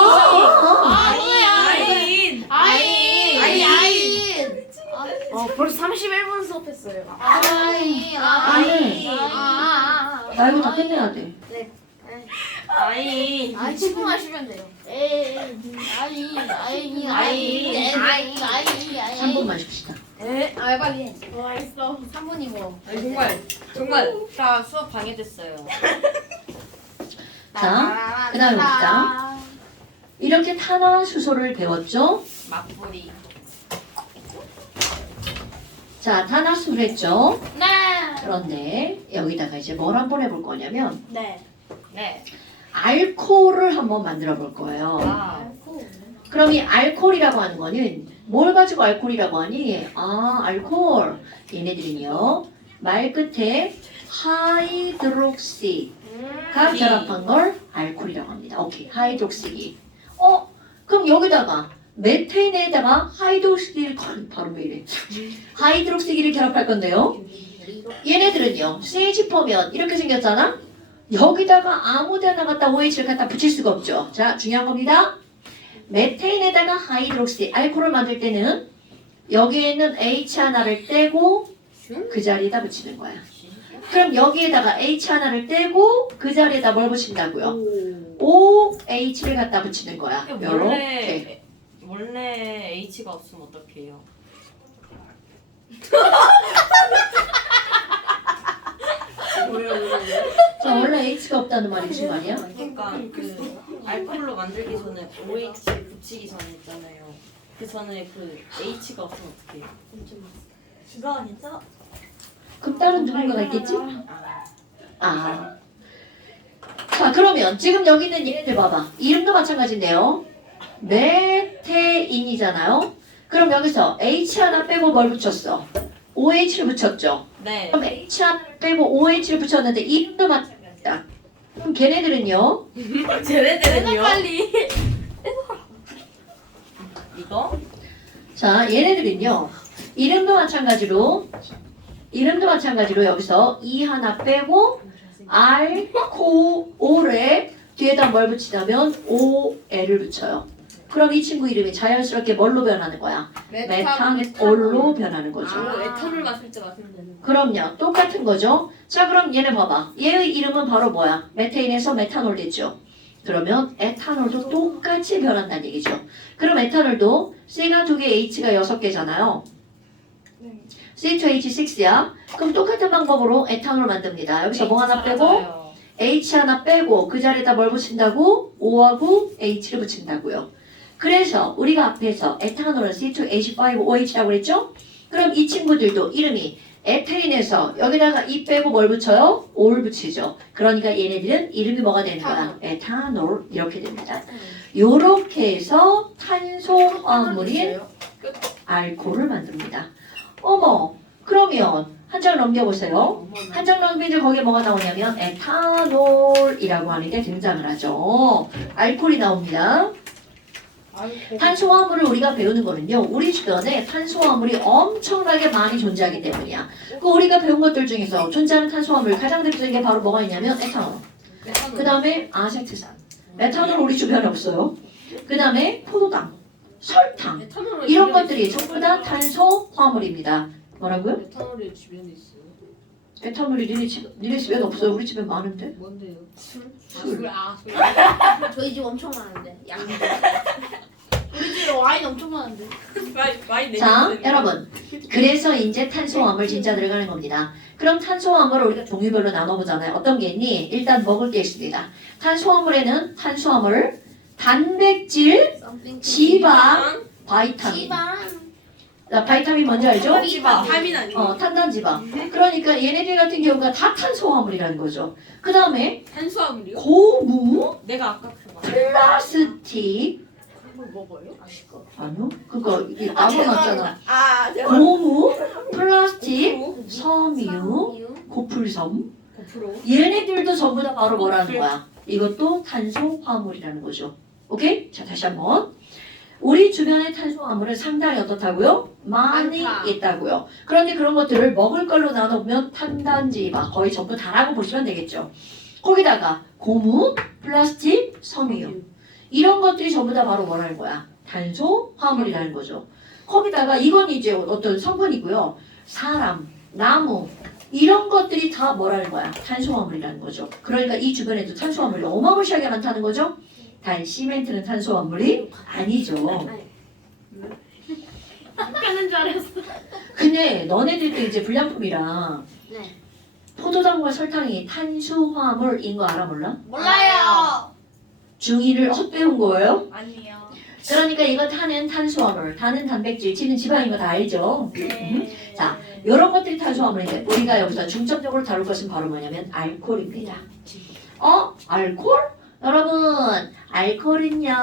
아인. 아인. 아인. 벌써 31분 수업했어요. 아니 나 이거 다 끝내야 돼. 아인. 아이 친구하시면 돼요. 아이 3분만 줍시다. 빨리 해. 와 있어. 3분이 뭐. 아니, 정말. 자 수업 방해됐어요. 자, 그다음에 봅시다. 이렇게 탄화수소를 배웠죠? 막부리. 자, 탄화수를 했죠? 네. 그런데 여기다가 이제 뭘 한번 해볼 거냐면 네. 네. 알코올을 한번 만들어 볼 거예요. 아. 그럼 이 알코올이라고 하는 거는 뭘 가지고 알코올이라고 하니? 알코올. 얘네들은요. 말 끝에 하이드록시가 결합한 걸 알코올이라고 합니다. 오케이. 하이드록시기. 그럼 여기다가 메테인에다가 하이드록시기를 바로 왜 이래? 하이드록시기를 결합할 건데요. 얘네들은요. CH4면 이렇게 생겼잖아. 여기다가 아무 데나 갖다 OH를 갖다 붙일 수가 없죠. 자, 중요한 겁니다. 메테인에다가 하이드록시 알코올을 만들 때는 여기에 있는 H 하나를 떼고 그 자리에다 붙이는 거야. 그럼 여기에다가 H 하나를 떼고 그 자리에다 뭘 붙인다고요? OH를 갖다 붙이는 거야. 요렇게. 원래 H가 없으면 어떡해요? 자, 원래 H가 없다는 말이 무슨 말이야? 그러니까 그 알코올로 만들기 전에 OH 붙이기 전에 있잖아요. 그 전에 그 H가 없으면 어떡해요? 그거 아니죠? 그럼 다른 누군가가 있겠지? 아. 자, 그러면 지금 여기 있는 얘네들 봐봐. 이름도 마찬가지인데요. 메테인이잖아요. 그럼 여기서 H 하나 빼고 뭘 붙였어? OH를 붙였죠. 네. 그럼 H 하나 빼고 OH를 붙였는데 이름도 마찬가지다. 그럼 걔네들은요. 쟤네들은요. 빨리. 이거? 자, 얘네들은요. 이름도 마찬가지로 여기서 E 하나 빼고 알코올에 뒤에다 뭘 붙이냐면 OL을 붙여요. 그럼 이 친구 이름이 자연스럽게 뭘로 변하는 거야? 메탄올로 변하는 거죠. 에탄올 마실 때 마시면 되는 거. 그럼요. 똑같은 거죠. 자, 그럼 얘네 봐봐. 얘의 이름은 바로 뭐야? 메테인에서 메탄올 됐죠. 그러면 에탄올도 똑같이 변한다는 얘기죠. 그럼 에탄올도 C가 2개, H가 6개잖아요. C2H6야. 그럼 똑같은 방법으로 에탄올 만듭니다. 여기서 뭐 하나 빼고 H 하나 빼고 그 자리에다 뭘 붙인다고? O하고 H를 붙인다고요. 그래서 우리가 앞에서 에탄올 C2H5OH라고 그랬죠? 그럼 이 친구들도 이름이 에테인에서 여기다가 E 빼고 뭘 붙여요? O를 붙이죠. 그러니까 얘네들은 이름이 뭐가 되는 거야? 에탄올 이렇게 됩니다. 요렇게 해서 탄소화물인 알코올을 만듭니다. 어머, 그러면 한 장 넘겨보세요. 한 장 넘기면 거기에 뭐가 나오냐면 에탄올이라고 하는 게 등장을 하죠. 알코올이 나옵니다. 탄소화물을 우리가 배우는 거는요. 우리 주변에 탄소화물이 엄청나게 많이 존재하기 때문이야. 그 우리가 배운 것들 중에서 존재하는 탄소화물 가장 대표적인 게 바로 뭐가 있냐면 에탄올. 그 다음에 아세트산. 메탄올 우리 주변에 없어요. 그 다음에 포도당, 설탕. 이런 것들이 전부 다 탄소화물입니다. 뭐라고요? 에탄올이 주변에 있어요. 에탄올이 니네 집에는 없어요. 우리 집에 많은데. 뭔데요? 술. 술. 저희 집 엄청 많은데. 양이. 우리 집에 와인 엄청 많은데. 많이 자, 여러분. 그래서 이제 탄소화물 진짜 들어가는 겁니다. 그럼 탄소화물을 우리가 종류별로 나눠보잖아요. 어떤 게 있니? 일단 먹을 게 있습니다. 탄소화물에는 탄수화물, 단백질, 지방, 바이타민. 지방. 자, 바이타민 뭔지 알죠? 지방. 타민 아니에요? 탄단지방. 그러니까 얘네들 같은 경우가 다 탄소화물이라는 거죠. 그 다음에 탄수화물이요? 고무, 내가 아까 그거 플라스틱, 그걸 먹어요? 아니요? 그거 이게 나눠놨잖아. 제가 고무, 플라스틱, 고프로? 섬유, 고풀섬. 고프로? 얘네들도 전부 다 바로 뭐라는 거야? 이것도 탄소화물이라는 거죠. 오케이? 자, 다시 한번. 우리 주변의 탄소화물은 상당히 어떻다고요? 많이 많다. 있다고요. 그런데 그런 것들을 먹을 걸로 나눠보면 탄단지방 거의 전부 다라고 보시면 되겠죠. 거기다가 고무, 플라스틱, 섬유 이런 것들이 전부 다 바로 뭐라는 거야? 탄소화물이라는 거죠. 거기다가 이건 이제 어떤 성분이고요. 사람, 나무 이런 것들이 다 뭐라는 거야? 탄소화물이라는 거죠. 그러니까 이 주변에도 탄소화물이 어마무시하게 많다는 거죠. 단 시멘트는 탄소화물이 아니죠. 하는 줄 알았어. 근데 너네들도 이제 불량품이라 네. 포도당과 설탕이 탄수화물인 거 알아 몰라? 몰라요. 중2를 헛배운 거예요? 아니요. 그러니까 이거 탄은 탄수화물, 단은 단백질, 지는 지방인 거 다 알죠? 네. 자, 이런 것들이 탄수화물인데 우리가 여기서 중점적으로 다룰 것은 바로 뭐냐면 알코올입니다. 알코올? 여러분, 알코올은요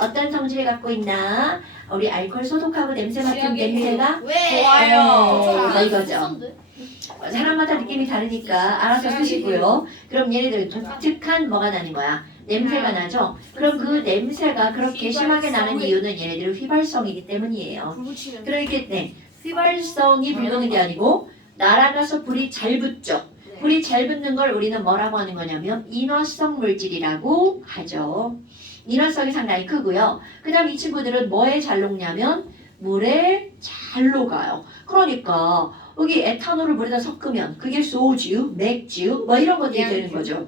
어떤 성질을 갖고 있나? 우리 알코올 소독하고 냄새 맡은 냄새가 왜? 좋아요. 이거죠. 사람마다 느낌이 다르니까 알아서 쓰시고요. 그럼 얘네들 독특한 뭐가 나는 거야? 냄새가 나죠? 그럼 그 냄새가 그렇게 심하게 나는 이유는 얘네들 휘발성이기 때문이에요. 불 붙이면. 그러니까 네, 휘발성이 불붙는 게 아니고 날아가서 불이 잘 붙죠. 불이 잘 붙는 걸 우리는 뭐라고 하는 거냐면 인화성 물질이라고 하죠. 인화성이 상당히 크고요. 그 다음 이 친구들은 뭐에 잘 녹냐면 물에 잘 녹아요. 그러니까 여기 에탄올을 물에다 섞으면 그게 소주, 맥주 뭐 이런 것들이 되는 거죠.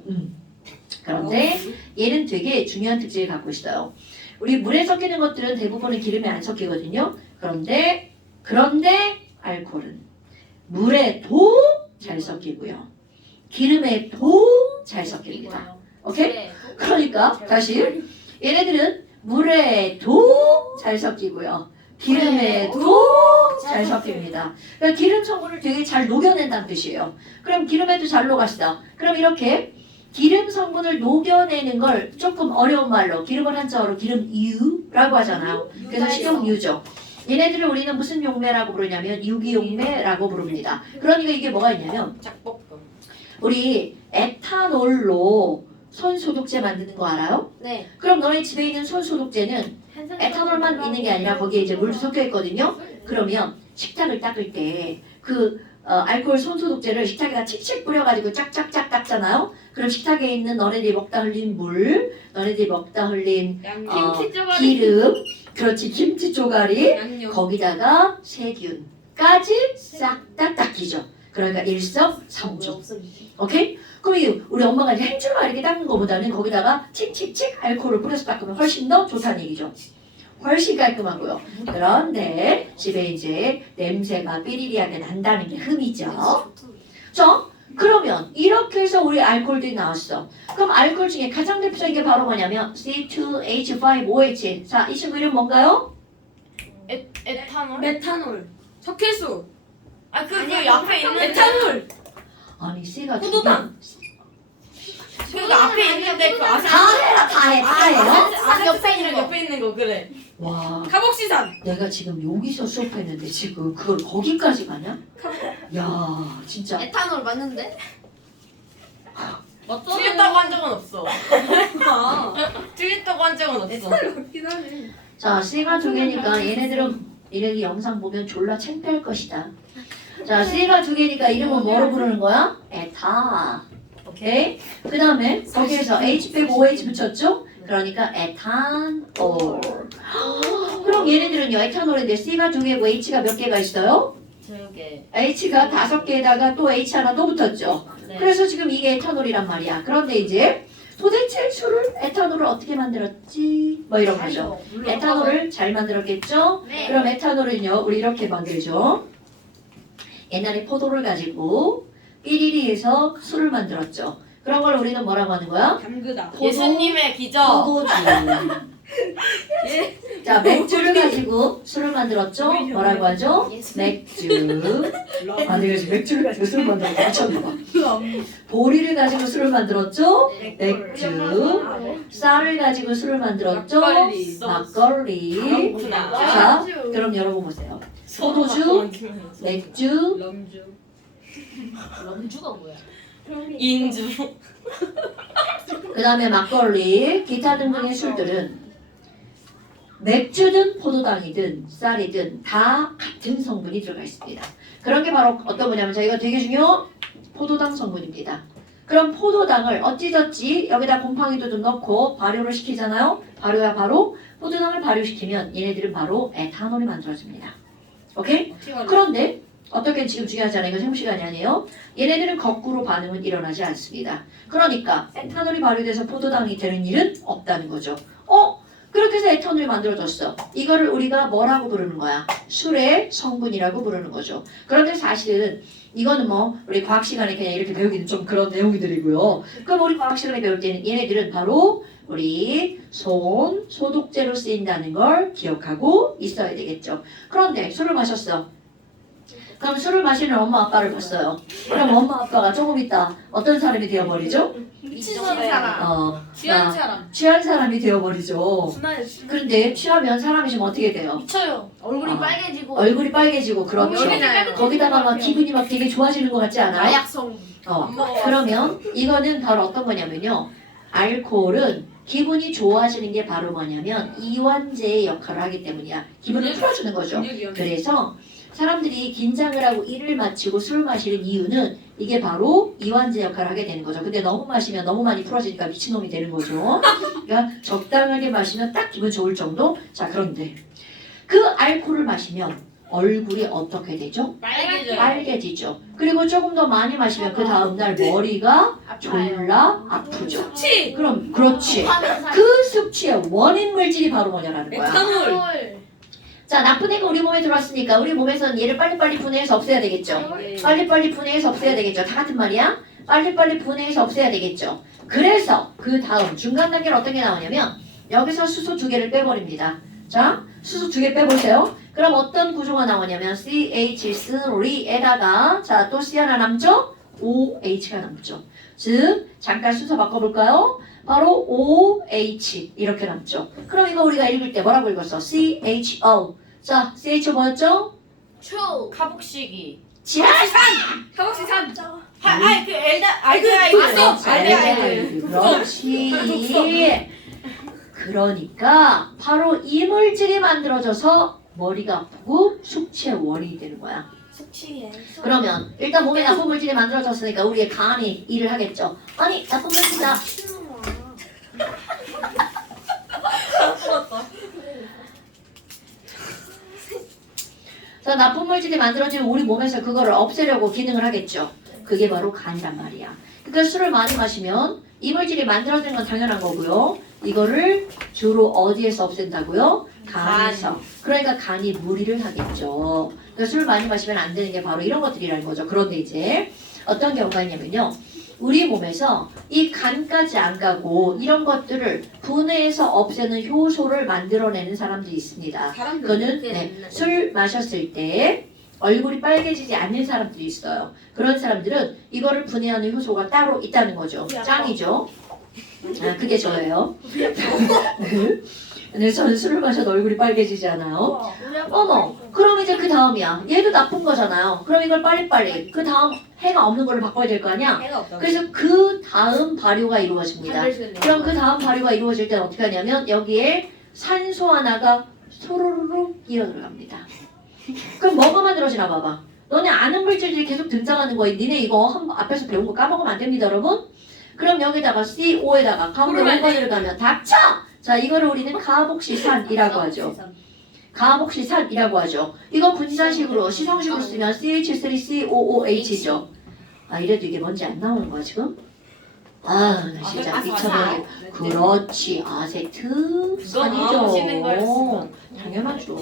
그런데 얘는 되게 중요한 특징을 갖고 있어요. 우리 물에 섞이는 것들은 대부분은 기름에 안 섞이거든요. 그런데 알코올은 물에도 잘 섞이고요. 기름에도 잘 섞입니다. 오케이? 그러니까 다시 얘네들은 물에도 잘 섞이고요. 기름에도 잘 섞입니다. 그러니까 기름 성분을 되게 잘 녹여낸다는 뜻이에요. 그럼 기름에도 잘 녹았어. 그럼 이렇게 기름 성분을 녹여내는 걸 조금 어려운 말로 기름을 한자어로 기름유라고 하잖아요. 그래서 식용유죠. 얘네들을 우리는 무슨 용매라고 부르냐면 유기용매라고 부릅니다. 그러니까 이게 뭐가 있냐면 작볶음. 우리 에탄올로 손소독제 만드는 거 알아요? 네. 그럼 너네 집에 있는 손소독제는 에탄올만 있는 게 아니라 거기에 이제 물도 섞여 있거든요. 그러면 식탁을 닦을 때 그 알코올 손소독제를 식탁에다 칙칙 뿌려가지고 짝짝짝 닦잖아요. 그럼 식탁에 있는 너네들이 먹다 흘린 물, 너네들이 먹다 흘린 양념. 기름, 그렇지 김치 쪼가리, 양념. 거기다가 세균까지 싹 다 닦이죠. 그러니까 일석삼조. 오케이? 그럼 우리 엄마가 이제 한 줄만 이렇게 닦는 것보다는 거기다가 칙칙칙 알코올을 뿌려서 닦으면 훨씬 더 좋다는 얘기죠. 훨씬 깔끔하고요. 그런데 집에 이제 냄새가 삐리리하게 난다는 게 흠이죠. 자, 그러면 이렇게 해서 우리 알코올들이 나왔어. 그럼 알코올 중에 가장 대표적인 게 바로 뭐냐면 C2H5OH. 자, 이 친구 이름 뭔가요? 에탄올? 메탄올. 석회수. 그 앞에 있는 메탄올. 아니 C가 포도당. 그 앞에 있는데 그 다 해라 다 해. 다 해요? 아세트산이랑 옆에 있는 거 그래. 와, 카복시산. 내가 지금 여기서 수업했는데 지금 그걸 거기까지 가냐? 야, 진짜. 에탄올 맞는데? 틀렸다고 한 적은 없어. 아. 틀렸다고 한 적은 없어. 맞긴 하네. 자, C가 두 개니까 얘네들은 이렇게 영상 보면 졸라 창피할 것이다. 자, C가 두 개니까 이름은 뭐로 부르는 거야? 에타. 오케이? 그 다음에 거기에서 H 빼고 OH 붙였죠? 그러니까 에탄올. 그럼 얘네들은요, 에탄올인데 C가 두 개고 H가 몇 개가 있어요? 저게. H가 5개에다가 또 H 하나 또 붙었죠. 네. 그래서 지금 이게 에탄올이란 말이야. 그런데 이제 도대체 에탄올을 어떻게 만들었지? 뭐 이런 거죠. 에탄올을 잘 만들었겠죠? 네. 그럼 에탄올은요, 우리 이렇게 만들죠. 옛날에 포도를 가지고 삐리리해서 술을 만들었죠. 그런 걸 우리는 뭐라고 하는 거야? 담그다. 예수님의 기적. 포도주. 자, 맥주를 가지고 술을 만들었죠. 뭐라고 하죠? 맥주. 아, 내가 지금 맥주를 가지고 술을 만들었어. 미쳤나봐. 보리를 가지고 술을 만들었죠. 맥주. 쌀을 가지고 술을 만들었죠. 막걸리. 막걸리. 그렇구나. 자, 그럼 여러분 보세요. 포도주, 맥주, 럼주. 럼주가 뭐야? 인주. 그 다음에 막걸리, 기타 등등의 술들은 맥주든 포도당이든 쌀이든 다 같은 성분이 들어가 있습니다. 그런 게 바로 어떤 거냐면 저희가 되게 중요한 포도당 성분입니다. 그럼 포도당을 어찌저찌 여기다 곰팡이도 좀 넣고 발효를 시키잖아요. 발효야 바로 포도당을 발효시키면 얘네들은 바로 에탄올이 만들어집니다. 오케이? 그런데 어떻게 지금 중요하지 않아요. 이거 세무 시간이 아니에요. 얘네들은 거꾸로 반응은 일어나지 않습니다. 그러니까 에탄올이 발효돼서 포도당이 되는 일은 없다는 거죠. 그렇게 해서 에탄올이 만들어졌어. 이거를 우리가 뭐라고 부르는 거야? 술의 성분이라고 부르는 거죠. 그런데 사실은 이거는 뭐 우리 과학 시간에 그냥 이렇게 배우기는 좀 그런 내용들이고요. 그럼 우리 과학 시간에 배울 때는 얘네들은 바로 우리 소독제로 쓰인다는 걸 기억하고 있어야 되겠죠. 그런데 술을 마셨어. 그럼 술을 마시는 엄마 아빠를 봤어요. 그럼 엄마 아빠가 조금 있다 어떤 사람이 되어버리죠? 미친 사람. 취한 자, 사람. 취한 사람이 되어버리죠. 그런데 취하면 사람이 좀 어떻게 돼요? 미쳐요. 얼굴이 아. 빨개지고. 얼굴이 빨개지고 그렇죠. 얼굴이 빨개지고. 거기다가 막 기분이 막 되게 좋아지는 것 같지 않아요? 마약성. 그러면 이거는 바로 어떤 거냐면요. 알코올은 기분이 좋아지는 게 바로 뭐냐면 이완제의 역할을 하기 때문이야. 기분을 풀어주는 거죠. 그래서 사람들이 긴장을 하고 일을 마치고 술을 마시는 이유는 이게 바로 이완제 역할을 하게 되는 거죠. 근데 너무 마시면 너무 많이 풀어지니까 미친놈이 되는 거죠. 그러니까 적당하게 마시면 딱 기분 좋을 정도. 자, 그런데 그 알코올을 마시면 얼굴이 어떻게 되죠? 빨개지죠. 그리고 조금 더 많이 마시면 그 다음날 머리가 졸라 아프죠. 치. 그럼 그렇지. 그 숙취의 원인 물질이 바로 뭐냐라는 거야. 에탄올. 자, 나쁜 애가 우리 몸에 들어왔으니까 우리 몸에서는 얘를 빨리빨리 분해해서 없애야 되겠죠. 빨리빨리 분해해서 없애야 되겠죠. 다 같은 말이야. 빨리빨리 분해해서 없애야 되겠죠. 그래서 그 다음 중간 단계는 어떤 게 나오냐면 여기서 수소 2개를 빼버립니다. 자, 수소 2개 빼보세요. 그럼 어떤 구조가 나오냐면 CH3에다가 자, 또 C 하나 남죠? OH가 남죠. 즉, 잠깐 순서 바꿔볼까요? 바로 OH 이렇게 남죠. 그럼 이거 우리가 읽을 때 뭐라고 읽었어? CHO. 자, CHO 뭐였죠? 초. 카복시기. 지랄! 카복시산. 그 알데하이드. 봤어. 알데하이드. 그렇지. 그러니까 바로 이 물질이 만들어져서 머리가 아프고 숙취의 원인이 되는 거야. 숙취해. 그러면 일단 몸에 나쁜 물질이 만들어졌으니까 우리의 간이 일을 하겠죠. 아니 나쁜 물질이다. 자, 나쁜 물질이 만들어지면 우리 몸에서 그거를 없애려고 기능을 하겠죠. 그게 바로 간이란 말이야. 그러니까 술을 많이 마시면 이 물질이 만들어지는 건 당연한 거고요. 이거를 주로 어디에서 없앤다고요? 간에서. 그러니까 간이 무리를 하겠죠. 그러니까 술을 많이 마시면 안 되는 게 바로 이런 것들이라는 거죠. 그런데 이제 어떤 경우가 있냐면요. 우리 몸에서 이 간까지 안 가고 이런 것들을 분해해서 없애는 효소를 만들어내는 사람들이 있습니다. 그거는 술 마셨을 때 얼굴이 빨개지지 않는 사람들이 있어요. 그런 사람들은 이거를 분해하는 효소가 따로 있다는 거죠. 짱이죠. 아, 그게 저예요. 네. 근데 저는 술을 마셔도 얼굴이 빨개지지 않아요. 어머, 그럼 이제 그 다음이야. 얘도 나쁜 거잖아요. 그럼 이걸 빨리빨리 그 다음 해가 없는 걸로 바꿔야 될 거 아니야? 해가 없다. 그래서 그 다음 발효가 이루어집니다. 그럼 그 다음 발효가 이루어질 때는 어떻게 하냐면 여기에 산소 하나가 소로로로 끼어 들어갑니다. 그럼 뭐가 만들어지나 봐봐. 너네 아는 물질들이 계속 등장하는 거야. 니네 이거 앞에서 배운 거 까먹으면 안 됩니다, 여러분. 그럼 여기다가 CO에다가 가운데 5번을 가면 닥쳐! 자, 이거를 우리는 가복시산이라고 하죠. 가복시산이라고 하죠. 이거 분자식으로 시성식으로 쓰면 CH3COOH죠. 아, 이래도 이게 뭔지 안 나오는 거야 지금? 아, 나 진짜 미쳐버리겠. 그렇지, 아시는 아세트산이죠. 거였어. 당연하죠.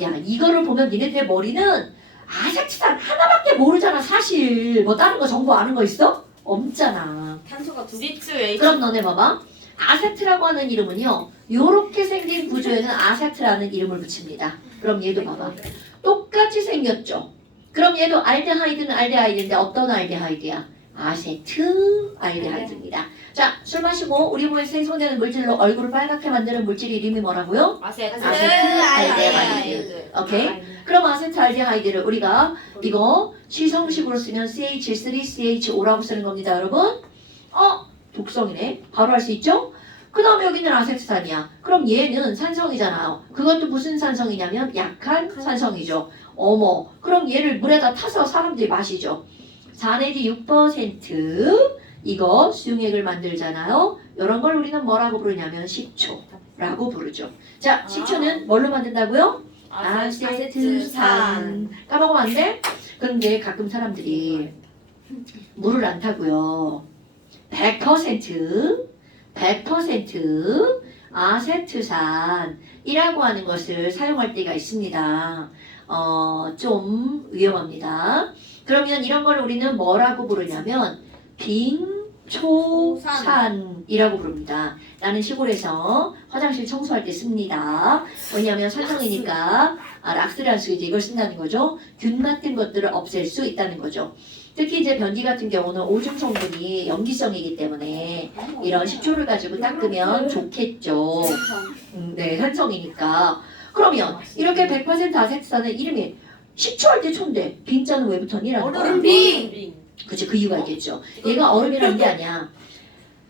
야, 이거를 보면 니네들 머리는 아세트산 하나밖에 모르잖아 사실. 뭐 다른 거 정보 아는 거 있어? 없잖아. 탄소가 두 개. C2H 그럼 너네 봐봐. 아세트라고 하는 이름은요. 요렇게 생긴 구조에는 아세트라는 이름을 붙입니다. 그럼 얘도 봐봐. 똑같이 생겼죠. 그럼 얘도 알데하이드는 알데하이드인데 어떤 알데하이드야? 아세트 알데하이드입니다. 자, 술 마시고 우리 몸에 생성되는 물질로 얼굴을 빨갛게 만드는 물질 이름이 뭐라고요? 아세트 알데하이드. 오케이? 그럼 아세트알데하이드를 우리가 이거 시성식으로 쓰면 CH3CH5라고 쓰는 겁니다, 여러분. 독성이네. 바로 할 수 있죠? 그 다음에 여기는 아세트산이야. 그럼 얘는 산성이잖아요. 그것도 무슨 산성이냐면 약한 산성이죠. 어머, 그럼 얘를 물에다 타서 사람들이 마시죠. 4 내지 6% 이거 수용액을 만들잖아요. 이런 걸 우리는 뭐라고 부르냐면 식초라고 부르죠. 자, 식초는 뭘로 만든다고요? 아세트산. 까먹으면 안 돼? 근데 가끔 사람들이 물을 안 타고요. 100% 아세트산이라고 하는 것을 사용할 때가 있습니다. 좀 위험합니다. 그러면 이런 걸 우리는 뭐라고 부르냐면 빙초산이라고 부릅니다. 나는 시골에서 화장실 청소할 때 씁니다. 왜냐하면 산성이니까 락스라는 이제 이걸 쓴다는 거죠. 균 같은 것들을 없앨 수 있다는 거죠. 특히 이제 변기 같은 경우는 오줌 성분이 염기성이기 때문에 이런 식초를 가지고 닦으면 좋겠죠. 네, 산성이니까. 그러면 이렇게 100% 아세트산은 이름이 식초할 때 초인데 빙자는 왜 붙었니라는 거야. 얼음빙. 그치, 그 이유가 있겠죠. 얘가 얼음이라는 게 아니야.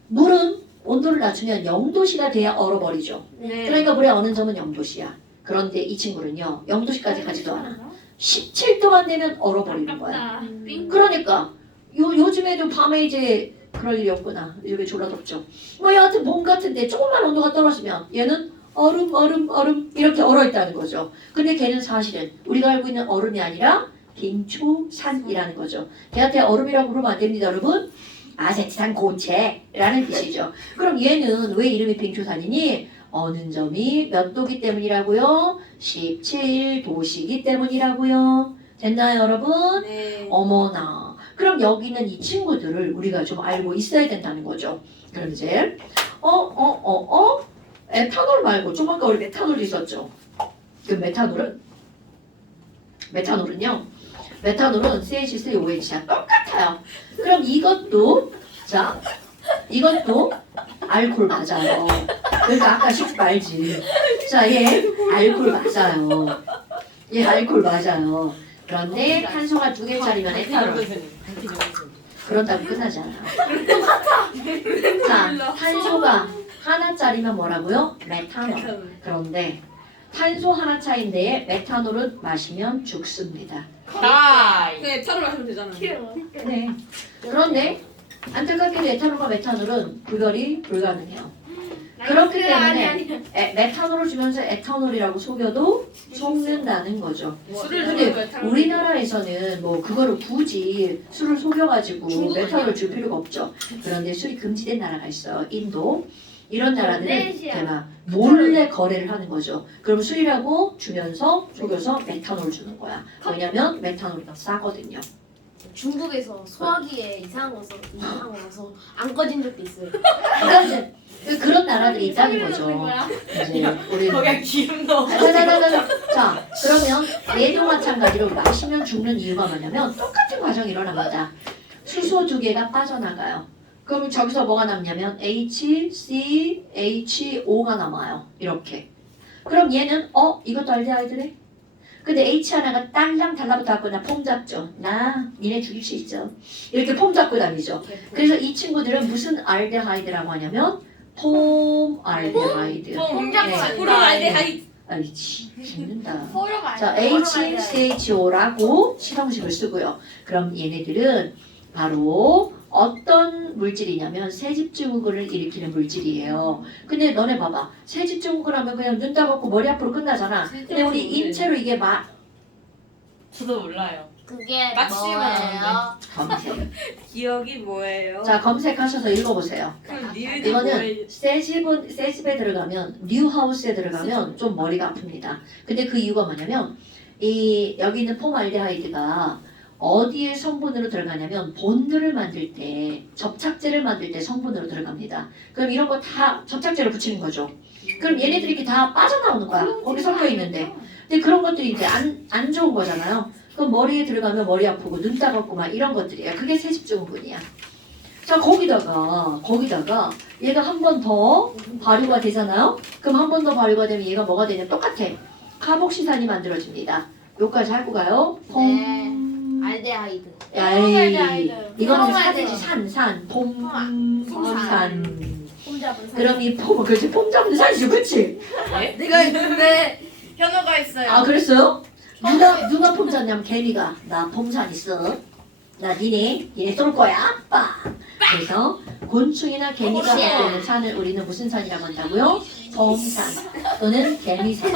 물은 온도를 낮추면 0도씨가 돼야 얼어버리죠. 네. 그러니까 물의 어는 점은 0도씨야. 그런데 이 친구는요 0도씨까지 가지도 않아. 17도만 되면 얼어버리는 거야. 그러니까 요즘에도 밤에 이제 그럴 일이 없구나. 이렇게 졸라 덥죠. 뭐 여하튼 봄 같은데 조금만 온도가 떨어지면 얘는 얼음 이렇게 얼어있다는 거죠. 근데 걔는 사실은 우리가 알고 있는 얼음이 아니라 빙초산이라는 거죠. 걔한테 얼음이라고 부르면 안 됩니다, 여러분. 아세트산 고체라는 뜻이죠. 그럼 얘는 왜 이름이 빙초산이니? 어는 점이 몇 도기 때문이라고요? 17도시기 때문이라고요. 됐나요, 여러분? 네. 어머나. 그럼 여기는 이 친구들을 우리가 좀 알고 있어야 된다는 거죠. 그럼 이제 에탄올 말고 좀 아까 우리 메탄올 있었죠. 그 메탄올은요. 메탄올은 CH3OH랑 똑같아요. 그럼 이것도 이것도 알코올 맞아요. 그러니까 아까 쉽지 말지. 자, 얘 알코올 맞아요. 얘 알코올 맞아요. 그런데 탄소가 2개짜리면 에탄올. 그런다고 끝나지 않아요. 자, 탄소가 하나짜리면 뭐라고요? 메탄올. 그런데 탄소 하나 차인데 메탄올은 마시면 죽습니다. 다이. 네, 차로 마시면 되잖아요. 네. 그런데 안타깝게도 에탄올과 메탄올은 구별이 불가능해요. 그렇기 때문에 메탄올을 주면서 에탄올이라고 속여도 속는다는 거죠. 술을 근데 주는 거예요. 우리나라에서는 뭐 그거를 굳이 술을 속여가지고 메탄올 줄 필요가 없죠. 그런데 술이 금지된 나라가 있어요. 인도. 이런 나라들은 대만 몰래 거래를 하는 거죠. 그럼 술이라고 주면서 속여서 메탄올 주는 거야. 왜냐면 메탄올이 더 싸거든요. 중국에서 소화기에 이상한 거 넣어서 안 꺼진 적도 있어요. 그러니까 그런 나라들이 있다는 거죠. 거야? 이제 우리 거기에 기름 넣어. 자, 그러면 얘도 마찬가지로 마시면 죽는 이유가 뭐냐면 똑같은 과정이 일어납니다. 수소 두 개가 빠져나가요. 그럼 저기서 뭐가 남냐면 HCHO가 남아요. 이렇게. 그럼 얘는 이것도 알데하이드래? 근데 H 하나가 딸랑 달라붙어갖고 나 폼 잡죠. 나 니네 죽일 수 있죠. 이렇게 폼 잡고 다니죠. 그래서 이 친구들은 무슨 알데하이드라고 하냐면 폼 알데하이드. 포름알데하이드. 아이 죽는다. 포로가 자, HCHO라고 시성식을 쓰고요. 그럼 얘네들은 바로 어떤 물질이냐면 세집증후군을 일으키는 물질이에요. 근데 너네 봐봐. 세집증후군 하면 그냥 눈 따갑고 머리 아프로 끝나잖아. 근데 우리 인체로 이게 저도 몰라요. 그게 맞추기만 뭐예요? 검색. 기억이 뭐예요? 자, 검색하셔서 읽어보세요. 그럼 니네들 이거는 뭐예요? 세집에 들어가면 뉴하우스에 들어가면 좀 머리가 아픕니다. 근데 그 이유가 뭐냐면 여기 있는 폼알데하이드가 어디에 성분으로 들어가냐면 본드를 만들 때 접착제를 만들 때 성분으로 들어갑니다. 그럼 이런 거 다 접착제를 붙이는 거죠. 그럼 얘네들이 이렇게 다 빠져나오는 거야. 거기 섞여 있는데. 근데 그런 것들이 이제 안 좋은 거잖아요. 그럼 머리에 들어가면 머리 아프고 눈 따갑고 막 이런 것들이야. 그게 세집증후군이야. 자, 거기다가 얘가 한 번 더 발효가 되잖아요. 그럼 한 번 더 발효가 되면 얘가 뭐가 되냐면 똑같아. 카복시산이 만들어집니다. 요까지 하고 가요. 네. 알데하이드. 야이, 이거는 폼알데하이드. 산산, 폼산. 폼산. 폼 잡은 사. 그럼 이 폼, 그렇지, 폼 잡는 산이죠, 그렇지? 내가 있는데 현우가 있어요. 아, 그랬어요? 누가 폼 잤냐면 개미가 나 폼산 있어. 나 니네 쏠 거야. 빵. 그래서 곤충이나 개미가 오, 씨. 먹는 산을 우리는 무슨 산이라고 한다고요? 폼산 또는 개미산.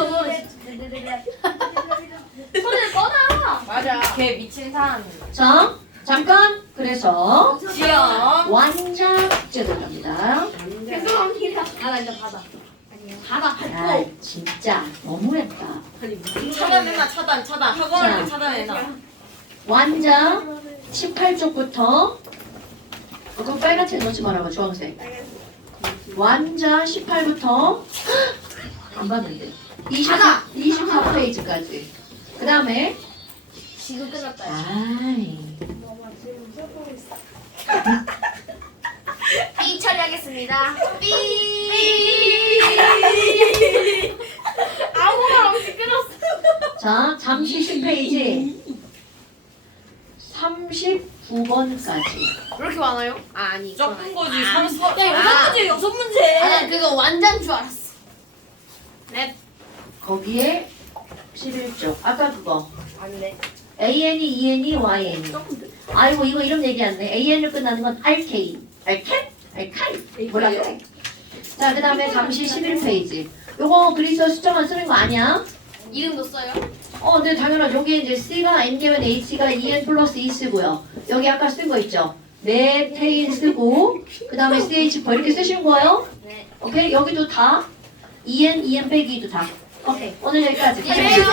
손을 꺼놔. 맞아. 걔 미친 산. 자, 잠깐. 그래서 지영. 완자제 들어갑니다. 죄송합니다. 나 이제 받아. 받아 아, 받고. 진짜 너무했다. 아니 무슨 차단해놔 차단. 학원을 자. 차단해놔. 완자 18쪽부터 그거 빨간색 넣지 말아봐 주황색. 완자 18부터 안 봤는데 24페이지까지. 그 다음에 지금 끝났다. 아이 삐 처리하겠습니다. 삐. 아무 말 없이 끊었어. 자 잠시 10페이지 39번까지. 왜 이렇게 많아요? 아니. 적은 거지. 야, 6문제 6문제. 아, 그거 완전 줄 알았어. 네. 거기에 11쪽 아까 그거 안돼. AN이, EN이, YN이. 아이고 이거 이름 얘기하네. AN으로 끝나는 건 알케인. 알카이. 뭐라 그래? 자, 그 다음에 잠시 11페이지. 요거 그리스 수정안 쓰는 거 아니야? 이름도 써요? 네, 당연하죠. 여기 이제 C가 N개면 H가 EN 플러스 E 쓰고요. 여기 아까 쓴 거 있죠? 메테인 쓰고, 그 다음에 CH4 이렇게 쓰신 거예요? 네. 오케이? 여기도 다 EN 빼기도 다. 오케이. 오늘 여기까지. 안녕히 계세요.